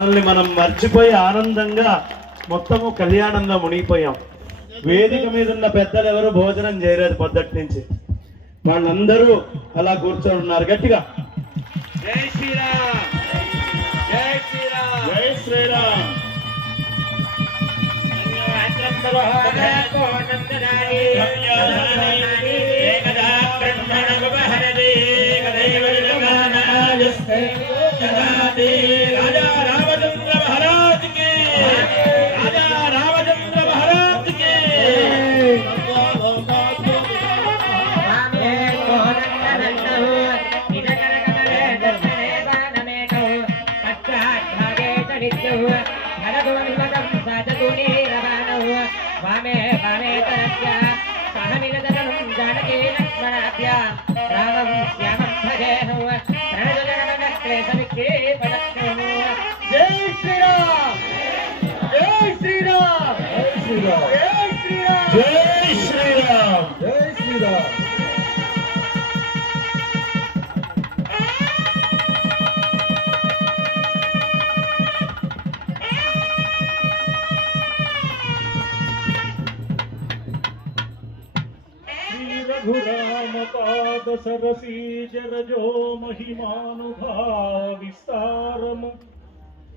మనం మర్చిపోయి ఆనందంగా మొత్తము కళ్యాణంలో మునిగిపోయాం. వేదిక మీద ఉన్న పెద్దలు ఎవరు భోజనం చేయలేదు పొద్దుటి నుంచి. వాళ్ళందరూ అలా కూర్చొని ఉన్నారు. గట్టిగా జై శ్రీరామ్, జై శ్రీరామ్, జై శ్రీరామ్. रघुरामपाद सरसीजरजो महिमानुभाव विस्तारमु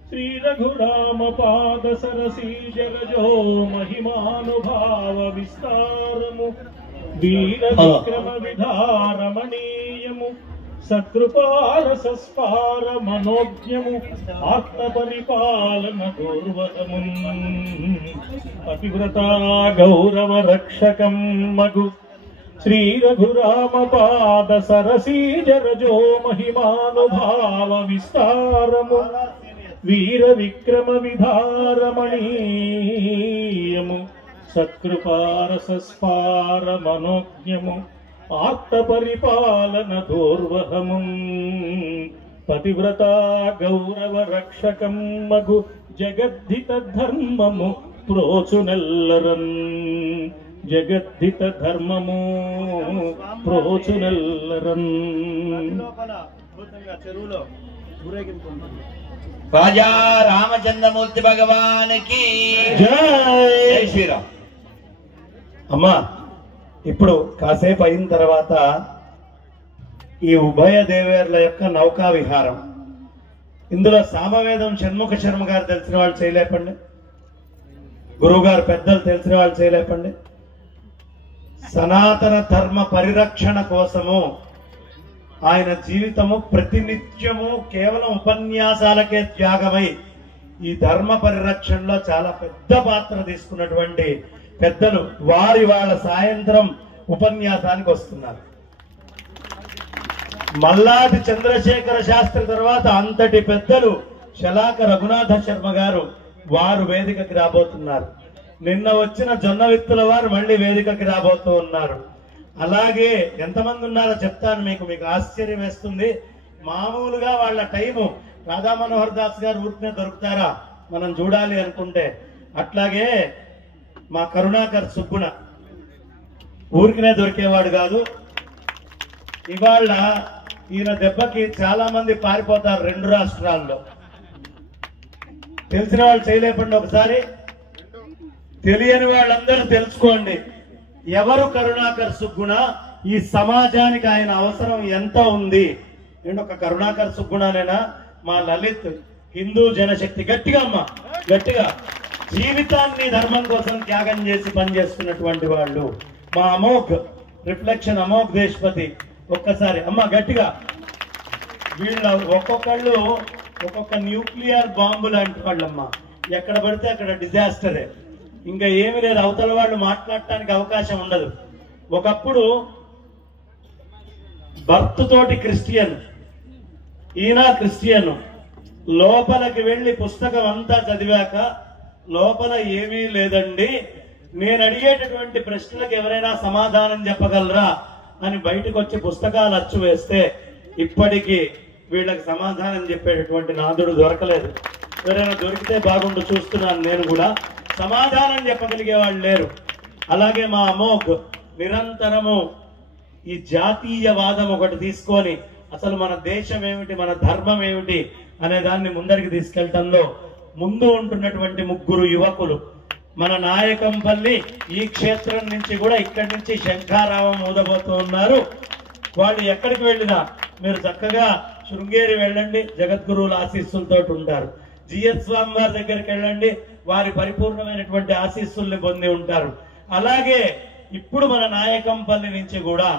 श्री रघुरामपाद सरसीजरजो महिमानुभाव विस्तारमु वीर विक्रम विधारमणीयमु सत्कृपार सस्पार मनोज्ञमु आत्मपरिपालन गौरवमु पतिव्रता गौरव रक्षकं मगु श्री रघुरामपाद सरसीजरजो महिमानुभाव विस्तारमु वीर विक्रम विधारमणीयमु सत्कृपार सस्पार मनोज्ञमु आत्मपरिपालन दोर्वहमु पतिव्रता गौरव रक्षकं मगु जगद्धित धर्ममु प्रोचुनेल्लरन् जगद्धित धर्ममु प्रोचुनेल्लरन् राजा रामचंद्रमूर्ति भगवान की जय శ్రీరామ్. అమ్మా, ఇప్పుడు కాసేపు అయిన తర్వాత ఈ ఉభయ దేవేర్ల యొక్క నౌకా విహారం, ఇందులో సామవేదం షణ్ముఖ శర్మ గారు తెలిసిన వాళ్ళు చేయలేపండి, గురువు గారు పెద్దలు తెలిసిన వాళ్ళు చేయలేపండి. సనాతన ధర్మ పరిరక్షణ కోసము ఆయన జీవితము ప్రతినిత్యము కేవలం ఉపన్యాసాలకే త్యాగమై ఈ ధర్మ పరిరక్షణలో చాలా పెద్ద పాత్ర తీసుకున్నటువంటి పెద్దలు వాళ్ళ సాయంత్రం ఉపన్యాసానికి వస్తున్నారు. మల్లాది చంద్రశేఖర శాస్త్రి తర్వాత అంతటి పెద్దలు శలాక రఘునాథ శర్మ గారు వారు వేదికకి రాబోతున్నారు. నిన్న వచ్చిన జొన్న విత్తుల వారు మళ్ళీ వేదికకి రాబోతూ ఉన్నారు. అలాగే ఎంతమంది ఉన్నారో చెప్తాను మీకు ఆశ్చర్యం వేస్తుంది. మామూలుగా వాళ్ళ టైము రాధా మనోహర్ దాస్ గారు ఊరికనే దొరుకుతారా మనం చూడాలి అనుకుంటే, అట్లాగే మా కరుణాకర్ సుబ్బున ఊరికనే దొరికేవాడు కాదు. ఇవాళ ఈయన దెబ్బకి చాలా మంది పారిపోతారు 2 రాష్ట్రాల్లో. తెలిసిన వాళ్ళు చేయలేపండి ఒకసారి, తెలియని వాళ్ళందరూ తెలుసుకోండి. ఎవరు కరుణాకర్ సుబ్బున, ఈ సమాజానికి ఆయన అవసరం ఎంత ఉంది. నేను ఒక కరుణాకర్ సుబ్బుననేనా, మా లలిత్ హిందూ జనశక్తి, గట్టిగా అమ్మా గట్టిగా, జీవితాన్ని ధర్మం కోసం త్యాగం చేసి పనిచేస్తున్నటువంటి వాళ్ళు. మా అమోఘ్ రిఫ్లెక్షన్ అమోఘ్ దేశపతి, ఒక్కసారి అమ్మ గట్టిగా. వీళ్ళ ఒక్కొక్కళ్ళు ఒక్కొక్క న్యూక్లియర్ బాంబు లాంటి వాళ్ళమ్మా. ఎక్కడ పడితే అక్కడ డిజాస్టరే, ఇంకా ఏమి లేదు. అవతల వాళ్ళు మాట్లాడటానికి అవకాశం ఉండదు. ఒకప్పుడు భర్త్ తోటి క్రిస్టియన్, ఈయన క్రిస్టియన్, లోపలికి వెళ్లి పుస్తకం అంతా చదివాక లోపల ఏమీ లేదండి, నేను అడిగేటటువంటి ప్రశ్నలకు ఎవరైనా సమాధానం చెప్పగలరా అని బయటకు వచ్చి పుస్తకాలు అచ్చు వేస్తే ఇప్పటికీ వీళ్ళకి సమాధానం చెప్పేటటువంటి నాదుడు దొరకలేదు. ఎవరైనా దొరికితే బాగుండు, చూస్తున్నాను నేను కూడా. సమాధానం చెప్పగలిగే వాళ్ళు లేరు. అలాగే మా అమోఘ్ నిరంతరము ఈ జాతీయవాదం ఒకటి తీసుకొని అసలు మన దేశం ఏమిటి, మన ధర్మం ఏమిటి, అనే దాన్ని ముందరికి తీసుకెళ్లడంలో ముందు ఉంటున్నటువంటి ముగ్గురు యువకులు మన నాయకంపల్లి ఈ క్షేత్రం నుంచి కూడా ఇక్కడి నుంచి శంఖారావం ఊదబోతూ ఉన్నారు. వాళ్ళు ఎక్కడికి వెళ్ళినా మీరు చక్కగా శృంగేరి వెళ్ళండి, జగద్గురువుల ఆశీస్సులతో ఉంటారు. జిఎస్ స్వామి వారి దగ్గరికి వెళ్ళండి, వారి పరిపూర్ణమైనటువంటి ఆశీస్సుల్ని పొంది ఉంటారు. అలాగే ఇప్పుడు మన నాయకంపల్లి నుంచి కూడా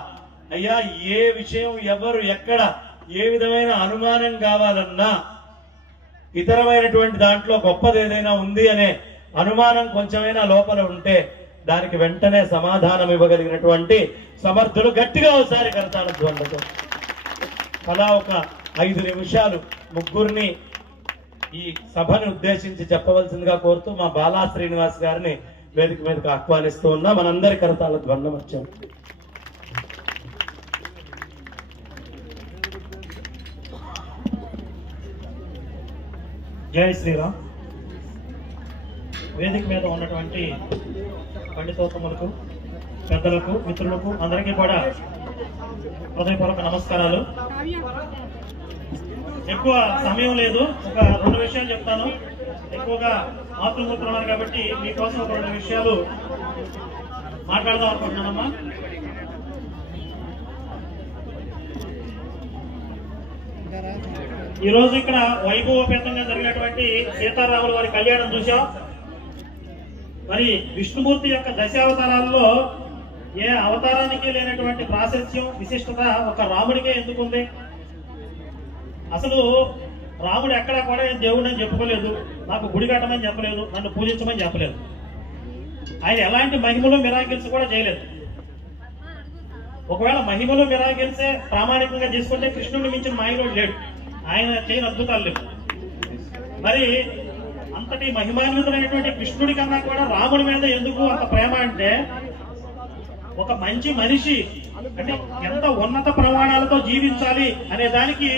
అయ్యా ఏ విషయం ఎవరు ఎక్కడ ఏ విధమైన అనుమానం కావాలన్నా ఇతరమైనటువంటి దాంట్లో గొప్పది ఏదైనా ఉంది అనే అనుమానం కొంచెమైనా లోపల ఉంటే దానికి వెంటనే సమాధానం ఇవ్వగలిగినటువంటి సమర్థులు గట్టిగా ఒకసారి కరతాళ ధ్వనులతో అలా ఒక 5 నిమిషాలు ముగ్గురిని ఈ సభని ఉద్దేశించి చెప్పవలసిందిగా కోరుతూ మా బాలా శ్రీనివాస్ గారిని వేదిక మీదకి ఆహ్వానిస్తూ ఉన్నా. మనందరి కరతాళ ధ్వనం వచ్చాం. జై శ్రీరామ్. వేదిక మీద ఉన్నటువంటి పండితోత్తములకు, పెద్దలకు, మిత్రులకు అందరికీ కూడా హృదయపూర్వక నమస్కారాలు. ఎక్కువ సమయం లేదు, ఒక 2 విషయాలు చెప్తాను. ఎక్కువగా మాతృమూర్తున్నారు కాబట్టి మీకోసం ఒక 2 విషయాలు మాట్లాడదాం అనుకుంటున్నానమ్మా. ఈ రోజు ఇక్కడ వైభవపేతంగా జరిగినటువంటి సీతారాముల వారి కళ్యాణం చూసాం. మరి విష్ణుమూర్తి యొక్క దశావతారాల్లో ఏ అవతారానికి లేనటువంటి ప్రాశస్త్యం, విశిష్టత ఒక రాముడికే ఎందుకుంది? అసలు రాముడు ఎక్కడా కూడా దేవుడిని చెప్పుకోలేదు, నాకు గుడి కట్టమని చెప్పలేదు, నన్ను పూజించమని చెప్పలేదు. ఆయన ఎలాంటి మహిమలు మిరాకిల్స్ కూడా చేయలేదు. ఒకవేళ మహిమలు మిరాకిల్సే ప్రామాణికంగా తీసుకుంటే కృష్ణుడిని మించిన మాయలోడు లేడు, ఆయన చేయని అద్భుతాలు లేవు. మరి అంతటి మహిమాన్వితులైనటువంటి కృష్ణుడి కన్నా కూడా రాముడి మీద ఎందుకు అంత ప్రేమ అంటే, ఒక మంచి మనిషి అంటే ఎంత ఉన్నత ప్రమాణాలతో జీవించాలి అనే దానికి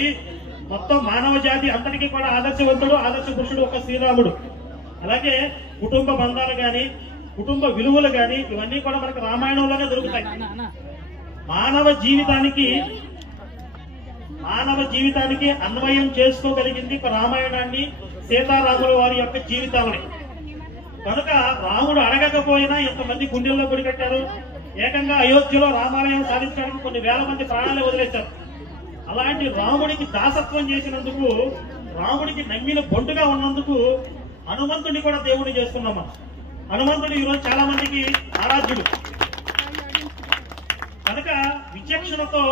మొత్తం మానవ జాతి అంతటికీ కూడా ఆదర్శవంతుడు, ఆదర్శ పురుషుడు ఒక శ్రీరాముడు. అలాగే కుటుంబ బంధాలు గాని, కుటుంబ విలువలు గాని ఇవన్నీ కూడా మనకు రామాయణంలోనే దొరుకుతాయి. మానవ జీవితానికి అన్వయం చేసుకోగలిగింది రామాయణాన్ని, సీతారాముల వారి యొక్క జీవితాలని. కనుక రాముడు అడగకపోయినా ఎంతమంది గుండెల్లో గుడి కట్టారు. ఏకంగా అయోధ్యలో రామాలయం సాధించడానికి కొన్ని వేల మంది ప్రాణాలు వదిలేశారు. అలాంటి రాముడికి దాసత్వం చేసినందుకు, రాముడికి నమ్మిన బొంటుగా ఉన్నందుకు హనుమంతుడిని కూడా దేవుడిని చేసుకున్నామా. హనుమంతుడు ఈరోజు చాలా మందికి ఆరాధ్యుడు. కనుక విచక్షణతో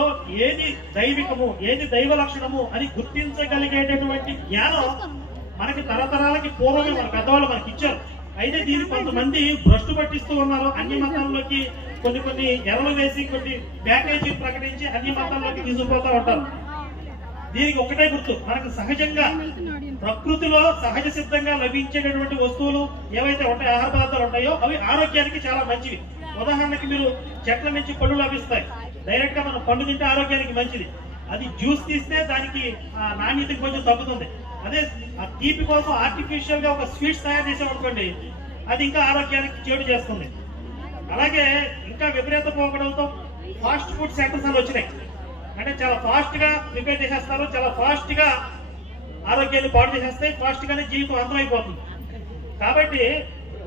ఏది దైవికము, ఏది దైవ లక్షణము అని గుర్తించగలిగేటటువంటి జ్ఞానం మనకి తరతరాలకి పూర్వమే మన పెద్దవాళ్ళు మనకి ఇచ్చారు. అయితే దీన్ని కొంతమంది భ్రష్టు పట్టిస్తూ ఉన్నారు. అన్ని మతాల్లోకి కొన్ని ఎరలు వేసి కొన్ని ప్యాకేజీ ప్రకటించి అన్ని మతాల్లోకి తీసుకుపోతూ ఉంటారు. దీనికి ఒకటే గుర్తు, మనకు సహజంగా ప్రకృతిలో సహజ సిద్ధంగా లభించేటటువంటి వస్తువులు ఏవైతే ఉంటాయో, ఆహార పదార్థాలు ఉంటాయో అవి ఆరోగ్యానికి చాలా మంచివి. ఉదాహరణకి మీరు చెట్ల నుంచి పళ్ళు లభిస్తాయి, డైరెక్ట్ గా మనం పండు తింటే ఆరోగ్యానికి మంచిది. అది జ్యూస్ తీస్తే దానికి నాణ్యతకి కొంచెం తగ్గుతుంది. అదే ఆ తీపి కోసం ఆర్టిఫిషియల్ గా ఒక స్వీట్స్ తయారు చేసామనుకోండి, అది ఇంకా ఆరోగ్యానికి చేటు చేస్తుంది. అలాగే ఇంకా విపరీత పోకడంతో ఫాస్ట్ ఫుడ్ సెంటర్స్ అని వచ్చినాయి. అంటే చాలా ఫాస్ట్ గా ప్రిపేర్ చేసేస్తారు, చాలా ఫాస్ట్ గా ఆరోగ్యాన్ని పాడు చేసేస్తాయి, ఫాస్ట్ గానే జీవితం అంతమైపోతుంది. కాబట్టి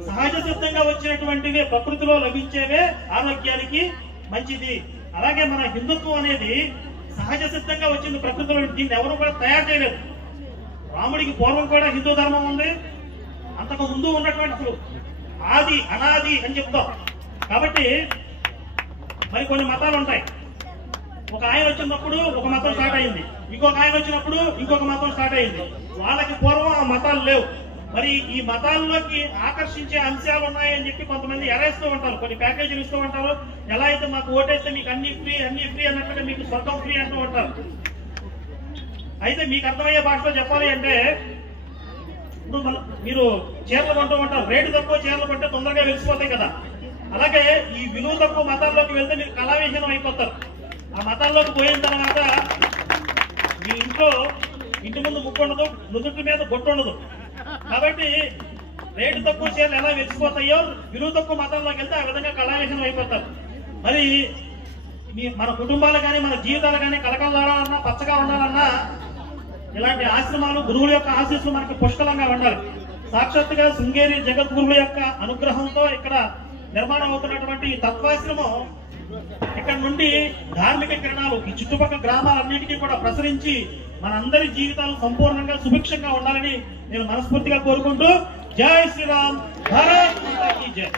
సహజ సిద్ధంగా వచ్చినటువంటివి, ప్రకృతిలో లభించేవే ఆరోగ్యానికి మంచిది. అలాగే మన హిందుత్వం అనేది సహజ సిద్ధంగా వచ్చింది ప్రకృతిలో, దీన్ని ఎవరు కూడా తయారు చేయలేదు. రాముడికి పూర్వం కూడా హిందూ ధర్మం ఉంది, అంతకు ముందు ఉన్నటువంటి ఆది అనాది అని చెప్తాం. కాబట్టి మరి కొన్ని మతాలు ఉంటాయి. ఒక ఆయన వచ్చినప్పుడు ఒక మతం స్టార్ట్ అయింది, ఇంకొక ఆయన వచ్చినప్పుడు ఇంకొక మతం స్టార్ట్ అయింది. వాళ్ళకి పూర్వం ఆ మతాలు లేవు. మరి ఈ మతాల్లోకి ఆకర్షించే అంశాలు ఉన్నాయని చెప్పి కొంతమంది ఎరేస్తూ ఉంటారు, కొన్ని ప్యాకేజీలు ఇస్తూ ఉంటారు. ఎలా అయితే మాకు ఓటేస్తే మీకు అన్ని ఫ్రీ అన్నట్లుగా మీకు స్వర్గం ఫ్రీ అంటూ ఉంటారు. అయితే మీకు అర్థమయ్యే భాషలో చెప్పాలి అంటే, ఇప్పుడు మీరు చీరలు కొంటూ ఉంటారు, రేటు తక్కువ చీరలు కొంటే తొందరగా వెలిసిపోతాయి కదా. అలాగే ఈ విలువ తక్కువ మతాల్లోకి వెళ్తే మీరు కళావిహీనం అయిపోతారు. ఆ మతాల్లోకి పోయిన తర్వాత మీ ఇంటి ముందు ముక్కు ఉండదు, నుదుటి మీద బొట్టు ఉండదు. కాబట్టి రేటు తక్కువ చీరలు ఎలా వెలిసిపోతాయో, విలువ తక్కువ మతాల్లోకి వెళ్తే ఆ విధంగా కళావిహీనం అయిపోతారు. మరి మన కుటుంబాలు కానీ మన జీవితాలు కానీ కలకలాడాలన్నా, పచ్చగా ఉండాలన్నా ఇలాంటి ఆశ్రమాలు గురువుల యొక్క ఆశీస్సులు మనకి పుష్కలంగా ఉండాలి. సాక్షాత్తుగా శృంగేరి జగద్గురువుల యొక్క అనుగ్రహంతో ఇక్కడ నిర్మాణం అవుతున్నటువంటి ఈ తత్వాశ్రమం ఇక్కడ నుండి ధార్మిక కిరణాలు ఈ చుట్టుపక్కల గ్రామాలన్నిటికీ కూడా ప్రసరించి మనందరి జీవితాలు సంపూర్ణంగా సుభిక్షంగా ఉండాలని నేను మనస్ఫూర్తిగా కోరుకుంటూ జై శ్రీరామ్, భారత్ మాతా కీ జై.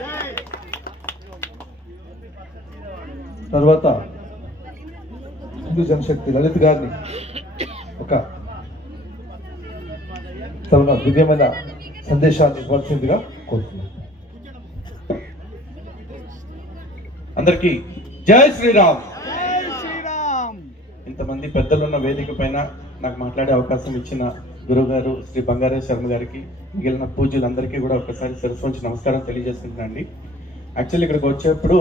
తర్వాత హిందూ జనశక్తి లలిత్ గారిని ఒక తన దివ్యమైన సందేశాన్ని ఇవ్వాల్సిందిగా కోరుతున్నాను. అందరికీ జై శ్రీరామ్. ఇంతమంది పెద్దలున్న వేదిక పైన నాకు మాట్లాడే అవకాశం ఇచ్చిన గురువు గారు శ్రీ బంగారే శర్మ గారికి, మిగిలిన పూజలందరికీ కూడా ఒకసారి శిరస్సు వంచి నమస్కారం తెలియజేస్తున్నానండి. యాక్చువల్లీ ఇక్కడికి వచ్చేప్పుడు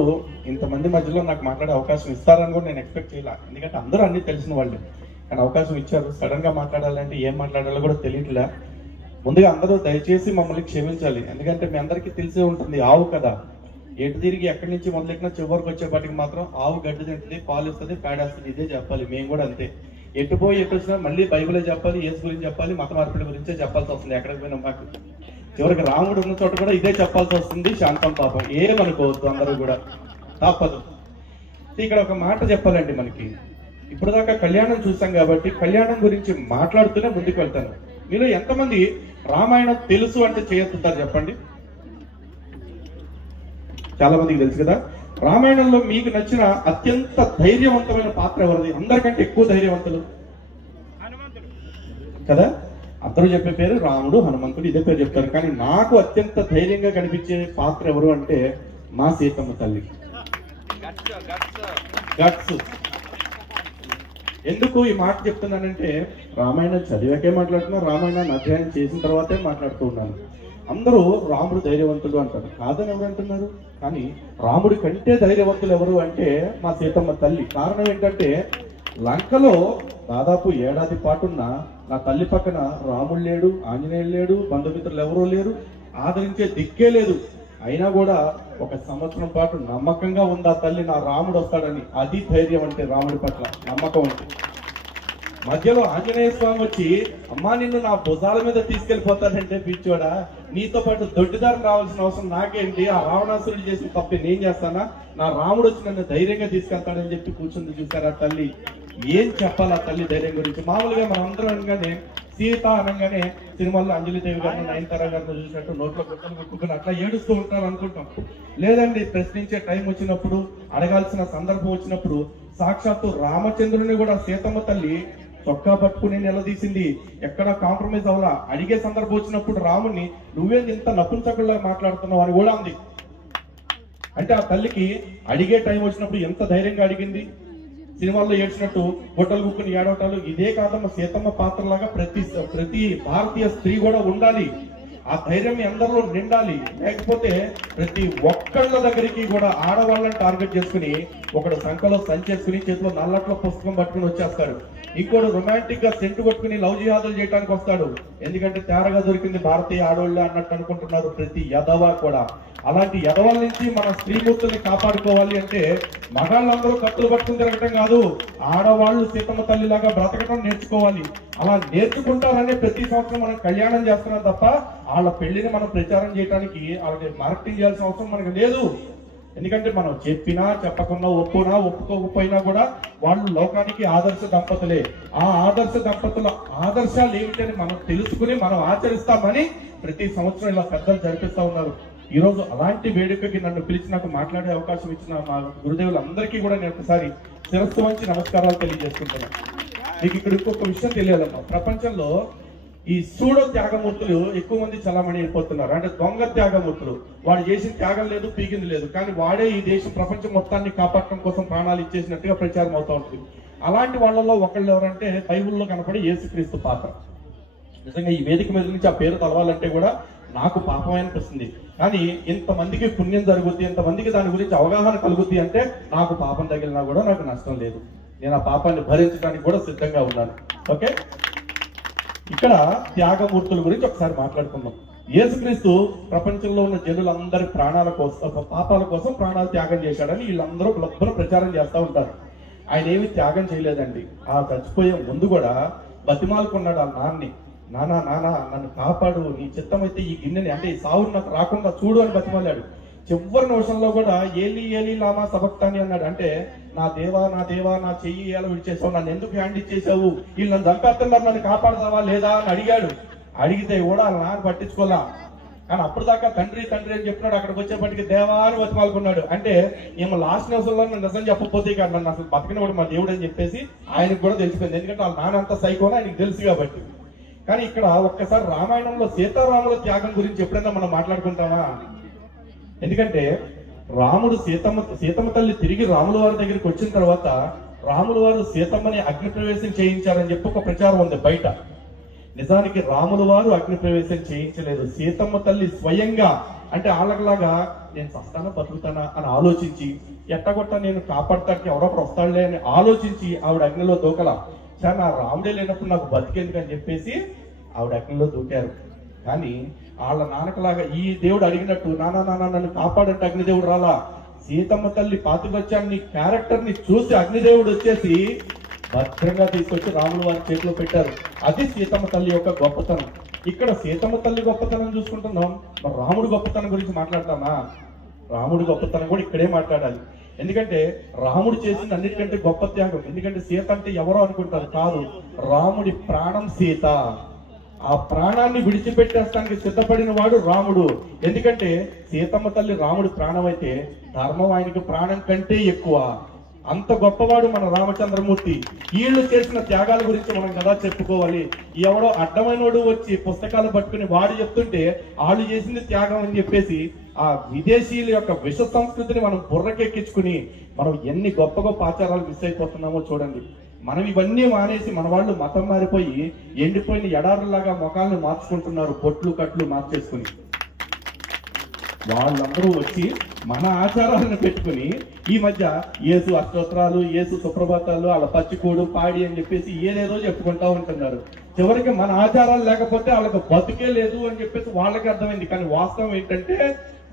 ఇంతమంది మధ్యలో నాకు మాట్లాడే అవకాశం ఇస్తారని కూడా నేను ఎక్స్పెక్ట్ చేయాలి. ఎందుకంటే అందరూ అన్ని తెలిసిన వాళ్ళు, కానీ అవకాశం ఇచ్చారు. సడన్ గా మాట్లాడాలంటే ఏం మాట్లాడాలో కూడా తెలియట్లే. ముందుగా అందరూ దయచేసి మమ్మల్ని క్షమించాలి. ఎందుకంటే మీ అందరికీ తెలిసే ఉంటుంది, ఆవు కదా, ఎటు తిరిగి ఎక్కడి నుంచి మొదలెట్టినా చివరికి వచ్చేపాటికి మాత్రం ఆవు గడ్డి తింటుంది, పాలు ఇస్తుంది, పేడేస్తుంది. ఇదే చెప్పాలి. మేము కూడా అంతే. ఎటు పోయి ఎటు వచ్చినా మళ్ళీ బైబిలే చెప్పాలి, యేసు గురించి చెప్పాలి, మత మార్పిడి గురించే చెప్పాల్సి వస్తుంది. ఎక్కడికి పోయినా మాకు చివరికి రాముడు ఉన్న చోట కూడా ఇదే చెప్పాల్సి వస్తుంది. శాంతం పాపం ఏమనుకోవద్దు, అందరూ కూడా తప్పదు. ఇక్కడ ఒక మాట చెప్పాలండి, మనకి ఇప్పుడు దాకా కళ్యాణం చూసాం కాబట్టి కళ్యాణం గురించి మాట్లాడుతూనే ముందుకు వెళ్తాను. మీలో ఎంతమంది రామాయణం తెలుసు అంటే చేయొద్దుతారు చెప్పండి. చాలా మందికి తెలుసు కదా. రామాయణంలో మీకు నచ్చిన అత్యంత ధైర్యవంతమైన పాత్ర ఎవరిది? అందరికంటే ఎక్కువ ధైర్యవంతులు కదా. అందరూ చెప్పే పేరు రాముడు, హనుమంతుడు, ఇదే పేరు చెప్తారు. కానీ నాకు అత్యంత ధైర్యంగా కనిపించే పాత్ర ఎవరు అంటే మా సీతమ్మ తల్లి. గట్స్. ఎందుకు ఈ మాట చెప్తున్నానంటే రామాయణం చదివాకే మాట్లాడుతున్నా, రామాయణాన్ని అధ్యయనం చేసిన తర్వాతే మాట్లాడుతూ ఉన్నాను. అందరూ రాముడు ధైర్యవంతుడు అంటారు, కాదని ఎవరు అంటున్నారు? కానీ రాముడి కంటే ధైర్యవంతులు ఎవరు అంటే మా సీతమ్మ తల్లి. కారణం ఏంటంటే లంకలో దాదాపు ఏడాది పాటున్న నా తల్లి పక్కన రాముడు లేడు, ఆంజనేయుడు లేడు, బంధుమిత్రులు ఎవరూ లేరు, ఆదరించే దిక్కే లేదు. అయినా కూడా ఒక సంవత్సరం పాటు నమ్మకంగా ఉంది ఆ తల్లి, నా రాముడు వస్తాడని. అది ధైర్యం అంటే, రాముడి పట్ల నమ్మకం అంటే. మధ్యలో ఆంజనేయ స్వామి వచ్చి అమ్మా నిన్ను నా భుజాల మీద తీసుకెళ్లిపోతానంటే, పిచ్చోడా నీతో పాటు దొడ్డిదారం రావాల్సిన అవసరం నాకేంటి? ఆ రావణాసురుడు చేసిన తప్పి నేను చేస్తానా? నా రాముడు వచ్చి నన్ను ధైర్యంగా తీసుకెళ్తాడని చెప్పి కూర్చుంది. చూసారా తల్లి? ఏం చెప్పాలి ఆ తల్లి ధైర్యం గురించి? మామూలుగా మనం అందరం అనగానే, సీత అనగానే సినిమాల్లో అంజలిదేవి గారిని, నయనతార గారిని చూసినట్టు నోట్లో గుట్టలు కొట్టుకుని అట్లా ఏడుస్తూ ఉంటారు అనుకుంటాం. లేదండి, ప్రశ్నించే టైం వచ్చినప్పుడు, అడగాల్సిన సందర్భం వచ్చినప్పుడు సాక్షాత్తు రామచంద్రుని కూడా సీతమ్మ తల్లి చొక్కా పట్టుకుని నిలదీసింది. ఎక్కడ కాంప్రమైజ్ అవ్వాలా. అడిగే సందర్భం వచ్చినప్పుడు రాముడిని నువ్వేంది ఇంత నపుంసకుల్లా మాట్లాడుతున్నావు అని కూడా అంది. అంటే ఆ తల్లికి అడిగే టైం వచ్చినప్పుడు ఎంత ధైర్యంగా అడిగింది. సినిమాల్లో ఏడ్చినట్టు గుట్టలు గుక్కుని ఏడవటాలు ఇదే కాదమ్మ, సీతమ్మ పాత్రలాగా ప్రతి భారతీయ స్త్రీ కూడా ఉండాలి. ఆ ధైర్యం అందరిలో నిండాలి. లేకపోతే ప్రతి ఒక్కళ్ళ దగ్గరికి కూడా ఆడవాళ్ళని టార్గెట్ చేసుకుని ఒకడు సంఖలో సంచేసుకుని చేతిలో నల్లట్లో పుస్తకం పట్టుకుని వచ్చేస్తాడు. ఇంకోడు రొమాంటిక్ గా సెంటు కొట్టుకుని లవ్ జిహాదులు చేయడానికి వస్తాడు. ఎందుకంటే తేరగా దొరికింది భారతీయ ఆడవాళ్ళే అన్నట్టు అనుకుంటున్నారు ప్రతి యదవ కూడా. అలాంటి యదవల నుంచి మన స్త్రీమూర్తుల్ని కాపాడుకోవాలి అంటే మగాళ్ళందరూ కత్తులు పట్టుకుని తిరగటం కాదు, ఆడవాళ్లు సీతమ్మ తల్లిలాగా బ్రతకటం నేర్చుకోవాలి. అలా నేర్చుకుంటారనే ప్రతి సంవత్సరం మనం కళ్యాణం చేస్తున్నాం తప్ప వాళ్ళ పెళ్లిని మనం ప్రచారం చేయడానికి వాళ్ళకి మార్కెటింగ్ చేయాల్సిన అవసరం మనకు లేదు. ఎందుకంటే మనం చెప్పినా చెప్పకుండా, ఒప్పునా ఒప్పుకోకపోయినా కూడా వాళ్ళు లోకానికి ఆదర్శ దంపతులే. ఆ ఆదర్శ దంపతుల ఆదర్శాలు ఏమిటని మనం తెలుసుకుని మనం ఆచరిస్తామని ప్రతి సంవత్సరం ఇలా పెద్దలు జరిపిస్తా ఉన్నారు. ఈ రోజు అలాంటి వేడుకకి నన్ను పిలిచి నాకు మాట్లాడే అవకాశం ఇచ్చిన మా గురుదేవులందరికీ కూడా నేను ఒకసారి శిరస్సు వంచి నమస్కారాలు తెలియజేసుకుంటున్నాను. మీకు ఇక్కడ ఇంకొక విషయం తెలియాలమ్మా, ప్రపంచంలో ఈ సూడో త్యాగమూర్తులు ఎక్కువ మంది చలామణి అయిపోతున్నారు. అంటే దొంగ త్యాగమూర్తులు. వాడు చేసిన త్యాగం లేదు, పీకింది లేదు, కానీ వాడే ఈ దేశం ప్రపంచం మొత్తాన్ని కాపాడటం కోసం ప్రాణాలు ఇచ్చేసినట్టుగా ప్రచారం అవుతూ ఉంటుంది. అలాంటి వాళ్ళలో ఒకళ్ళు ఎవరంటే బైబిల్లో కనపడే యేసుక్రీస్తు పాత్ర. నిజంగా ఈ వేదిక మీద నుంచి ఆ పేరు తలవాలంటే కూడా నాకు పాపం అనిపిస్తుంది. కానీ ఇంతమందికి పుణ్యం జరుగుద్ది, ఇంతమందికి దాని గురించి అవగాహన కలుగుద్ది అంటే నాకు పాపం తగిలినా కూడా నాకు నష్టం లేదు. నేను ఆ పాపాన్ని భరించడానికి కూడా సిద్ధంగా ఉన్నాను. ఓకే, ఇక్కడ త్యాగమూర్తుల గురించి ఒకసారి మాట్లాడుకుందాం. యేసుక్రీస్తు ప్రపంచంలో ఉన్న జనులందరి ప్రాణాల కోసం, పాపాల కోసం ప్రాణాలు త్యాగం చేశాడని వీళ్ళందరూ ప్రచారం చేస్తూ ఉంటారు. ఆయన ఏమి త్యాగం చేయలేదండి. ఆ చచ్చిపోయే ముందు కూడా బతిమాలుకున్నాడు ఆ నాన్ని. నానా నన్ను కాపాడు, నీ చిత్తమైతే ఈ గిన్నెని అంటే ఈ సావు నాకు రాకుండా చూడు అని బతిమాలాడు. చివరి నిమిషంలో కూడా ఏలి లామా సబక్తాని అన్నాడు. అంటే నా దేవా నా చెయ్యి ఎలా విడిచేసావు, నన్ను ఎందుకు హ్యాండ్ ఇచ్చేసావు, వీళ్ళు నన్ను చంపేస్తున్నారు, నన్ను కాపాడతావా లేదా అని అడిగాడు. అడిగితే కూడా నాన్న పట్టించుకోలా. కానీ అప్పుడు దాకా తండ్రి అని చెప్పినాడు. అక్కడికి వచ్చేప్పటికి దేవా అని బతిమాలుకున్నాడు. అంటే ఏమో లాస్ట్ నిమిషంలో నిజం చెప్పకపోతే ఇక నన్ను అసలు బతికినవాడు మా దేవుడు అని చెప్పేసి ఆయనకు కూడా తెలిసిపోయింది. ఎందుకంటే వాళ్ళ నాన్న అంతా సైకోని ఆయనకు తెలుసు కాబట్టి. కానీ ఇక్కడ ఒక్కసారి రామాయణంలో సీతారాముల త్యాగం గురించి ఎప్పుడైనా మనం మాట్లాడుకుంటామా? ఎందుకంటే రాముడు సీతమ్మ తల్లి తిరిగి రాముల వారి దగ్గరికి వచ్చిన తర్వాత రాముల వారు సీతమ్మని అగ్ని ప్రవేశం చేయించారని చెప్పి ఒక ప్రచారం ఉంది బయట. నిజానికి రాముల వారు అగ్ని ప్రవేశం చేయించలేదు. సీతమ్మ తల్లి స్వయంగా అంటే వాళ్ళలాగా నేను చస్తానా బతుకుతానా అని ఆలోచించి ఎట్టగొట్ట నేను కాపాడతానికి ఎవరొకరు వస్తాడులే అని ఆలోచించి ఆవిడ అగ్నిలో దూకల. చాలా నా రాముడే లేనప్పుడు నాకు బతికేందుకు అని చెప్పేసి ఆవిడ అగ్నిలో దూకారు. కానీ వాళ్ళ నాన్నకలాగా ఈ దేవుడు అడిగినట్టు నానా నన్ను కాపాడంటే అగ్నిదేవుడు రాలా. సీతమ్మ తల్లి పాతిపత్యాన్ని క్యారెక్టర్ ని చూసి అగ్నిదేవుడు వచ్చేసి భద్రంగా తీసుకొచ్చి రాముల వారి చేతిలో పెట్టారు. అది సీతమ్మ తల్లి యొక్క గొప్పతనం. ఇక్కడ సీతమ్మ తల్లి గొప్పతనం చూసుకుంటున్నాం, మరి రాముడి గొప్పతనం గురించి మాట్లాడతామా? రాముడి గొప్పతనం కూడా ఇక్కడే మాట్లాడాలి. ఎందుకంటే రాముడు చేసిన అన్నిటికంటే గొప్ప త్యాగం. ఎందుకంటే సీత అంటే ఎవరో అనుకుంటారు, కాదు, రాముడి ప్రాణం సీత. ఆ ప్రాణాన్ని విడిచిపెట్టేస్తానికి సిద్ధపడిన వాడు రాముడు. ఎందుకంటే సీతమ్మ తల్లి రాముడి ప్రాణం అయితే ధర్మం ఆయనకి ప్రాణం కంటే ఎక్కువ. అంత గొప్పవాడు మన రామచంద్రమూర్తి. వీళ్ళు చేసిన త్యాగాల గురించి మనం కదా చెప్పుకోవాలి. ఎవడో అడ్డమైనోడు వచ్చి పుస్తకాలు పట్టుకుని వాడు చెప్తుంటే వాళ్ళు చేసింది త్యాగం అని చెప్పేసి ఆ విదేశీయుల యొక్క విష సంస్కృతిని మనం బుర్రకెక్కించుకుని మనం ఎన్ని గొప్ప గొప్ప ఆచారాలు మిస్ అయిపోతున్నామో చూడండి. మనం ఇవన్నీ మానేసి మన వాళ్ళు మతం మారిపోయి ఎండిపోయిన ఎడారులాగా ముఖాలను మార్చుకుంటున్నారు, పొట్లు కట్లు మార్చేసుకుని. వాళ్ళందరూ వచ్చి మన ఆచారాలను పెట్టుకుని ఈ మధ్య యేసు అష్టోత్తరాలు, యేసు సుప్రభాతాలు, వాళ్ళ పచ్చికూడు పాడి అని చెప్పేసి ఏదేదో చెప్పుకుంటా ఉంటున్నారు. చివరికి మన ఆచారాలు లేకపోతే వాళ్ళకి బతుకే లేదు అని చెప్పేసి వాళ్ళకి అర్థమైంది. కానీ వాస్తవం ఏంటంటే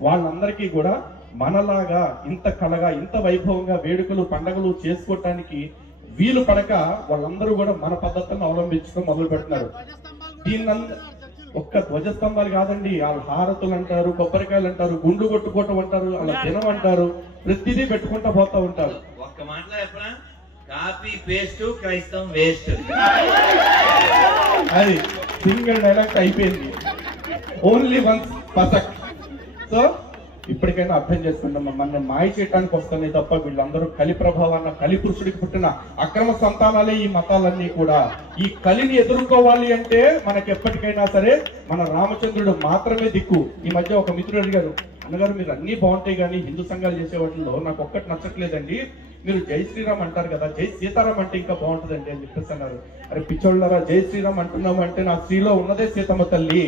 వాళ్ళందరికీ కూడా మనలాగా ఇంత కళగా ఇంత వైభవంగా వేడుకలు పండగలు చేసుకోవటానికి వీలు పడక వాళ్ళందరూ కూడా మన పద్ధతులను అవలంబించడం మొదలు పెడుతున్నారు. దీన్ని ఒక్క ధ్వజస్తంభాలు కాదండి, వాళ్ళు హారతులు అంటారు, కొబ్బరికాయలు అంటారు, గుండు కొట్టుకోవటం అంటారు, అలా దినం అంటారు, ప్రతిదీ పెట్టుకుంటా పోతా ఉంటారు. ఒక్క మాటలో చెప్పనా, కాపీ పేస్ట్ క్రైస్తవం వేస్ట్. అది సింగిల్ డైలాగ్ అయిపోయింది. Only once perfect. సో ఇప్పటికైనా అర్థం చేసుకుంటాం, మన మాయ చేయడానికి వస్తున్నాయి తప్ప వీళ్ళందరూ కలి ప్రభావాన్న కలి పురుషుడికి పుట్టిన అక్రమ సంతానాలే ఈ మతాలన్నీ కూడా. ఈ కలిని ఎదుర్కోవాలి అంటే మనకి ఎప్పటికైనా సరే మన రామచంద్రుడు మాత్రమే దిక్కు. ఈ మధ్య ఒక మిత్రుడు అడిగారు, అన్నగారు మీరు అన్ని బాగుంటాయి కానీ హిందూ సంఘాలు చేసే వాటిలో నాకు ఒక్కటి నచ్చట్లేదండి, మీరు జై శ్రీరామ్ అంటారు కదా, జై సీతారాం అంటే ఇంకా బాగుంటుందండి అని చెప్పేసి అన్నారు. అరే పిచ్చోళ్ళారా, జై శ్రీరామ్ అంటున్నాము అంటే నా స్త్రీలో ఉన్నదే సీతమ్మ తల్లి.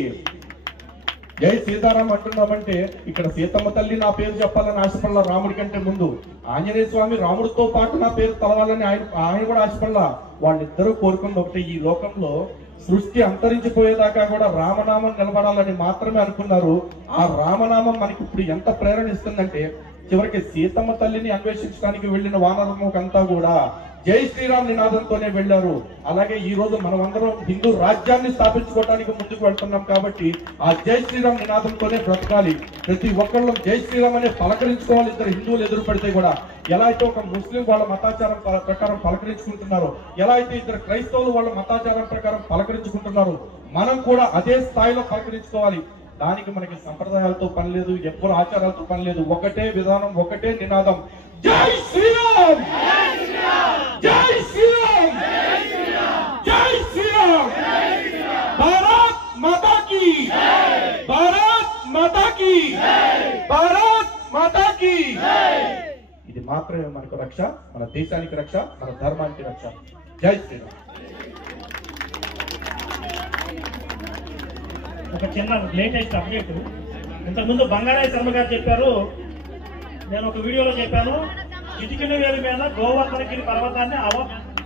జై సీతారాం అంటున్నామంటే ఇక్కడ సీతమ్మ తల్లి నా పేరు చెప్పాలని ఆశపడలా. రాముడి కంటే ముందు ఆంజనేయ స్వామి రాముడితో పాటు నా పేరు తలవాలని ఆయన కూడా ఆశపడలా. వాళ్ళిద్దరూ కోరుకుంది ఒకటే, ఈ లోకంలో సృష్టి అంతరించిపోయేదాకా కూడా రామనామం నిలబడాలని మాత్రమే అనుకున్నారు. ఆ రామనామం మనకి ఇప్పుడు ఎంత ప్రేరణ ఇస్తుందంటే చివరికి సీతమ్మ తల్లిని అన్వేషించడానికి వెళ్లిన వానరముకంతా కూడా జై శ్రీరామ్ నినాదంతోనే వెళ్లారు. అలాగే ఈ రోజు మనమందరం హిందూ రాజ్యాన్ని స్థాపించుకోవడానికి ముందుకు వెళ్తున్నాం కాబట్టి ఆ జై శ్రీరామ్ నినాదంతోనే బ్రతకాలి. ప్రతి ఒక్కళ్ళు జై శ్రీరామ్ అనే పలకరించుకోవాలి. ఇద్దరు హిందువులు ఎదురు పడితే కూడా ఎలా అయితే ఒక ముస్లిం వాళ్ళ మతాచారం ప్రకారం పలకరించుకుంటున్నారో, ఎలా అయితే ఇద్దరు క్రైస్తవులు వాళ్ళ మతాచారం ప్రకారం పలకరించుకుంటున్నారు, మనం కూడా అదే స్థాయిలో పలకరించుకోవాలి. దానికి మనకి సంప్రదాయాలతో పని లేదు, ఎవ్వరు ఆచారాలతో పని లేదు. ఒకటే విధానం, ఒకటే నినాదం, జై శ్రీరామ్, జై శ్రీరామ్, జై శ్రీరామ్, భారత్ మాతా కీ, భారత్ మాతా కీ, భారత్ మాతా కీ. ఇది మాత్రమే మనకు రక్ష, మన దేశానికి రక్ష, మన ధర్మానికి రక్ష. జై శ్రీరామ్. ఒక చిన్న లేటెస్ట్ అప్డేట్. ఇంతకుముందు బంగారాయ శర్మ గారు చెప్పారు, నేను ఒక వీడియోలో చెప్పాను, చిటికిన వేలు మీద గోవర్ధనగిరి పర్వతాన్ని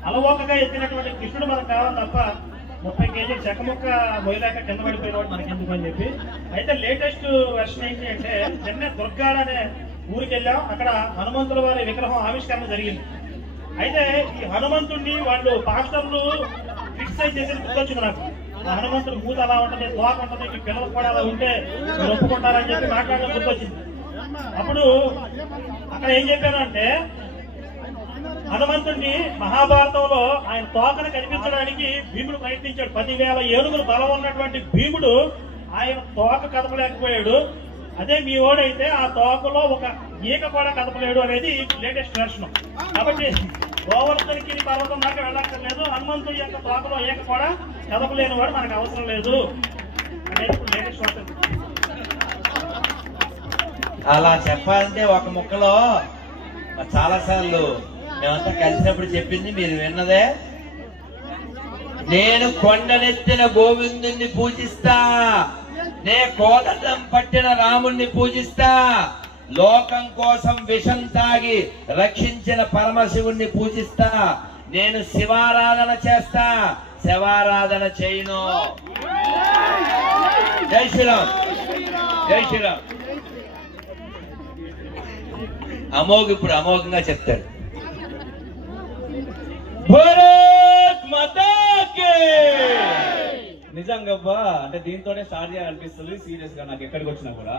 అలవోకగా ఎత్తినటువంటి కృష్ణుడు మనకు కావాలి తప్ప 30 కేజీలు చెక్కముక్క మొయ్యలేక కింద పడిపోయినవాడు మనకి ఎందుకు అని చెప్పి. అయితే లేటెస్ట్ వెర్షన్ ఏంటి అంటే, నిన్నే దుర్గాడ అనే ఊరికి వెళ్ళాం. అక్కడ హనుమంతుల వారి విగ్రహం ఆవిష్కరణ జరిగింది. అయితే ఈ హనుమంతుడిని వాళ్ళు పాస్టర్లు క్రిటిసైజ్ చేసేది గుర్తొచ్చింది నాకు. హనుమంతుడు మూత అలా ఉంటుంది, తోక ఉంటుంది, మీ పిల్లలకు కూడా అలా ఉంటే మీరు ఒప్పుకుంటారని చెప్పి మాట్లాడడం గుర్తొచ్చింది. అప్పుడు అక్కడ ఏం చెప్పాను అంటే, హనుమంతుడిని మహాభారతంలో ఆయన తోకను కనిపించడానికి భీముడు ప్రయత్నించాడు. 10,000 ఏనుగులు బలం ఉన్నటువంటి భీముడు ఆయన తోక కదపలేకపోయాడు. అదే మీ ఓడైతే ఆ తోకలో ఒక ఈక కూడా కదపలేడు అనేది లేటెస్ట్ వెర్షన్. కాబట్టి గోవర్ధనగిరి పర్వతం దాకా వెళ్ళక్కర్లేదు, హనుమంతుడి యొక్క తోకలో ఈక కూడా కదపలేని వాడు మనకు అవసరం లేదు అనేది లేటెస్ట్ వెర్షన్. అలా చెప్పాలంటే ఒక ముక్కలో చాలా సార్లు మేమంతా కలిసినప్పుడు చెప్పింది మీరు విన్నదే. నేను కొండనెత్తిన గోవిందుణ్ణి పూజిస్తా, నే కోదండం పట్టిన రాముణ్ణి పూజిస్తా, లోకం కోసం విషం తాగి రక్షించిన పరమశివుణ్ణి పూజిస్తా, నేను శివారాధన చేస్తా, శివారాధన చేయను. జై శ్రీరామ్, జై శ్రీరామ్. ఇప్పుడు అమోఘంగా చెప్తాడు. భారత్ మాతా కీ. నిజంగా అంటే దీంతోనే స్టార్ట్ చేయాలనిపిస్తుంది సీరియస్ గా నాకు ఎక్కడికి వచ్చినా కూడా.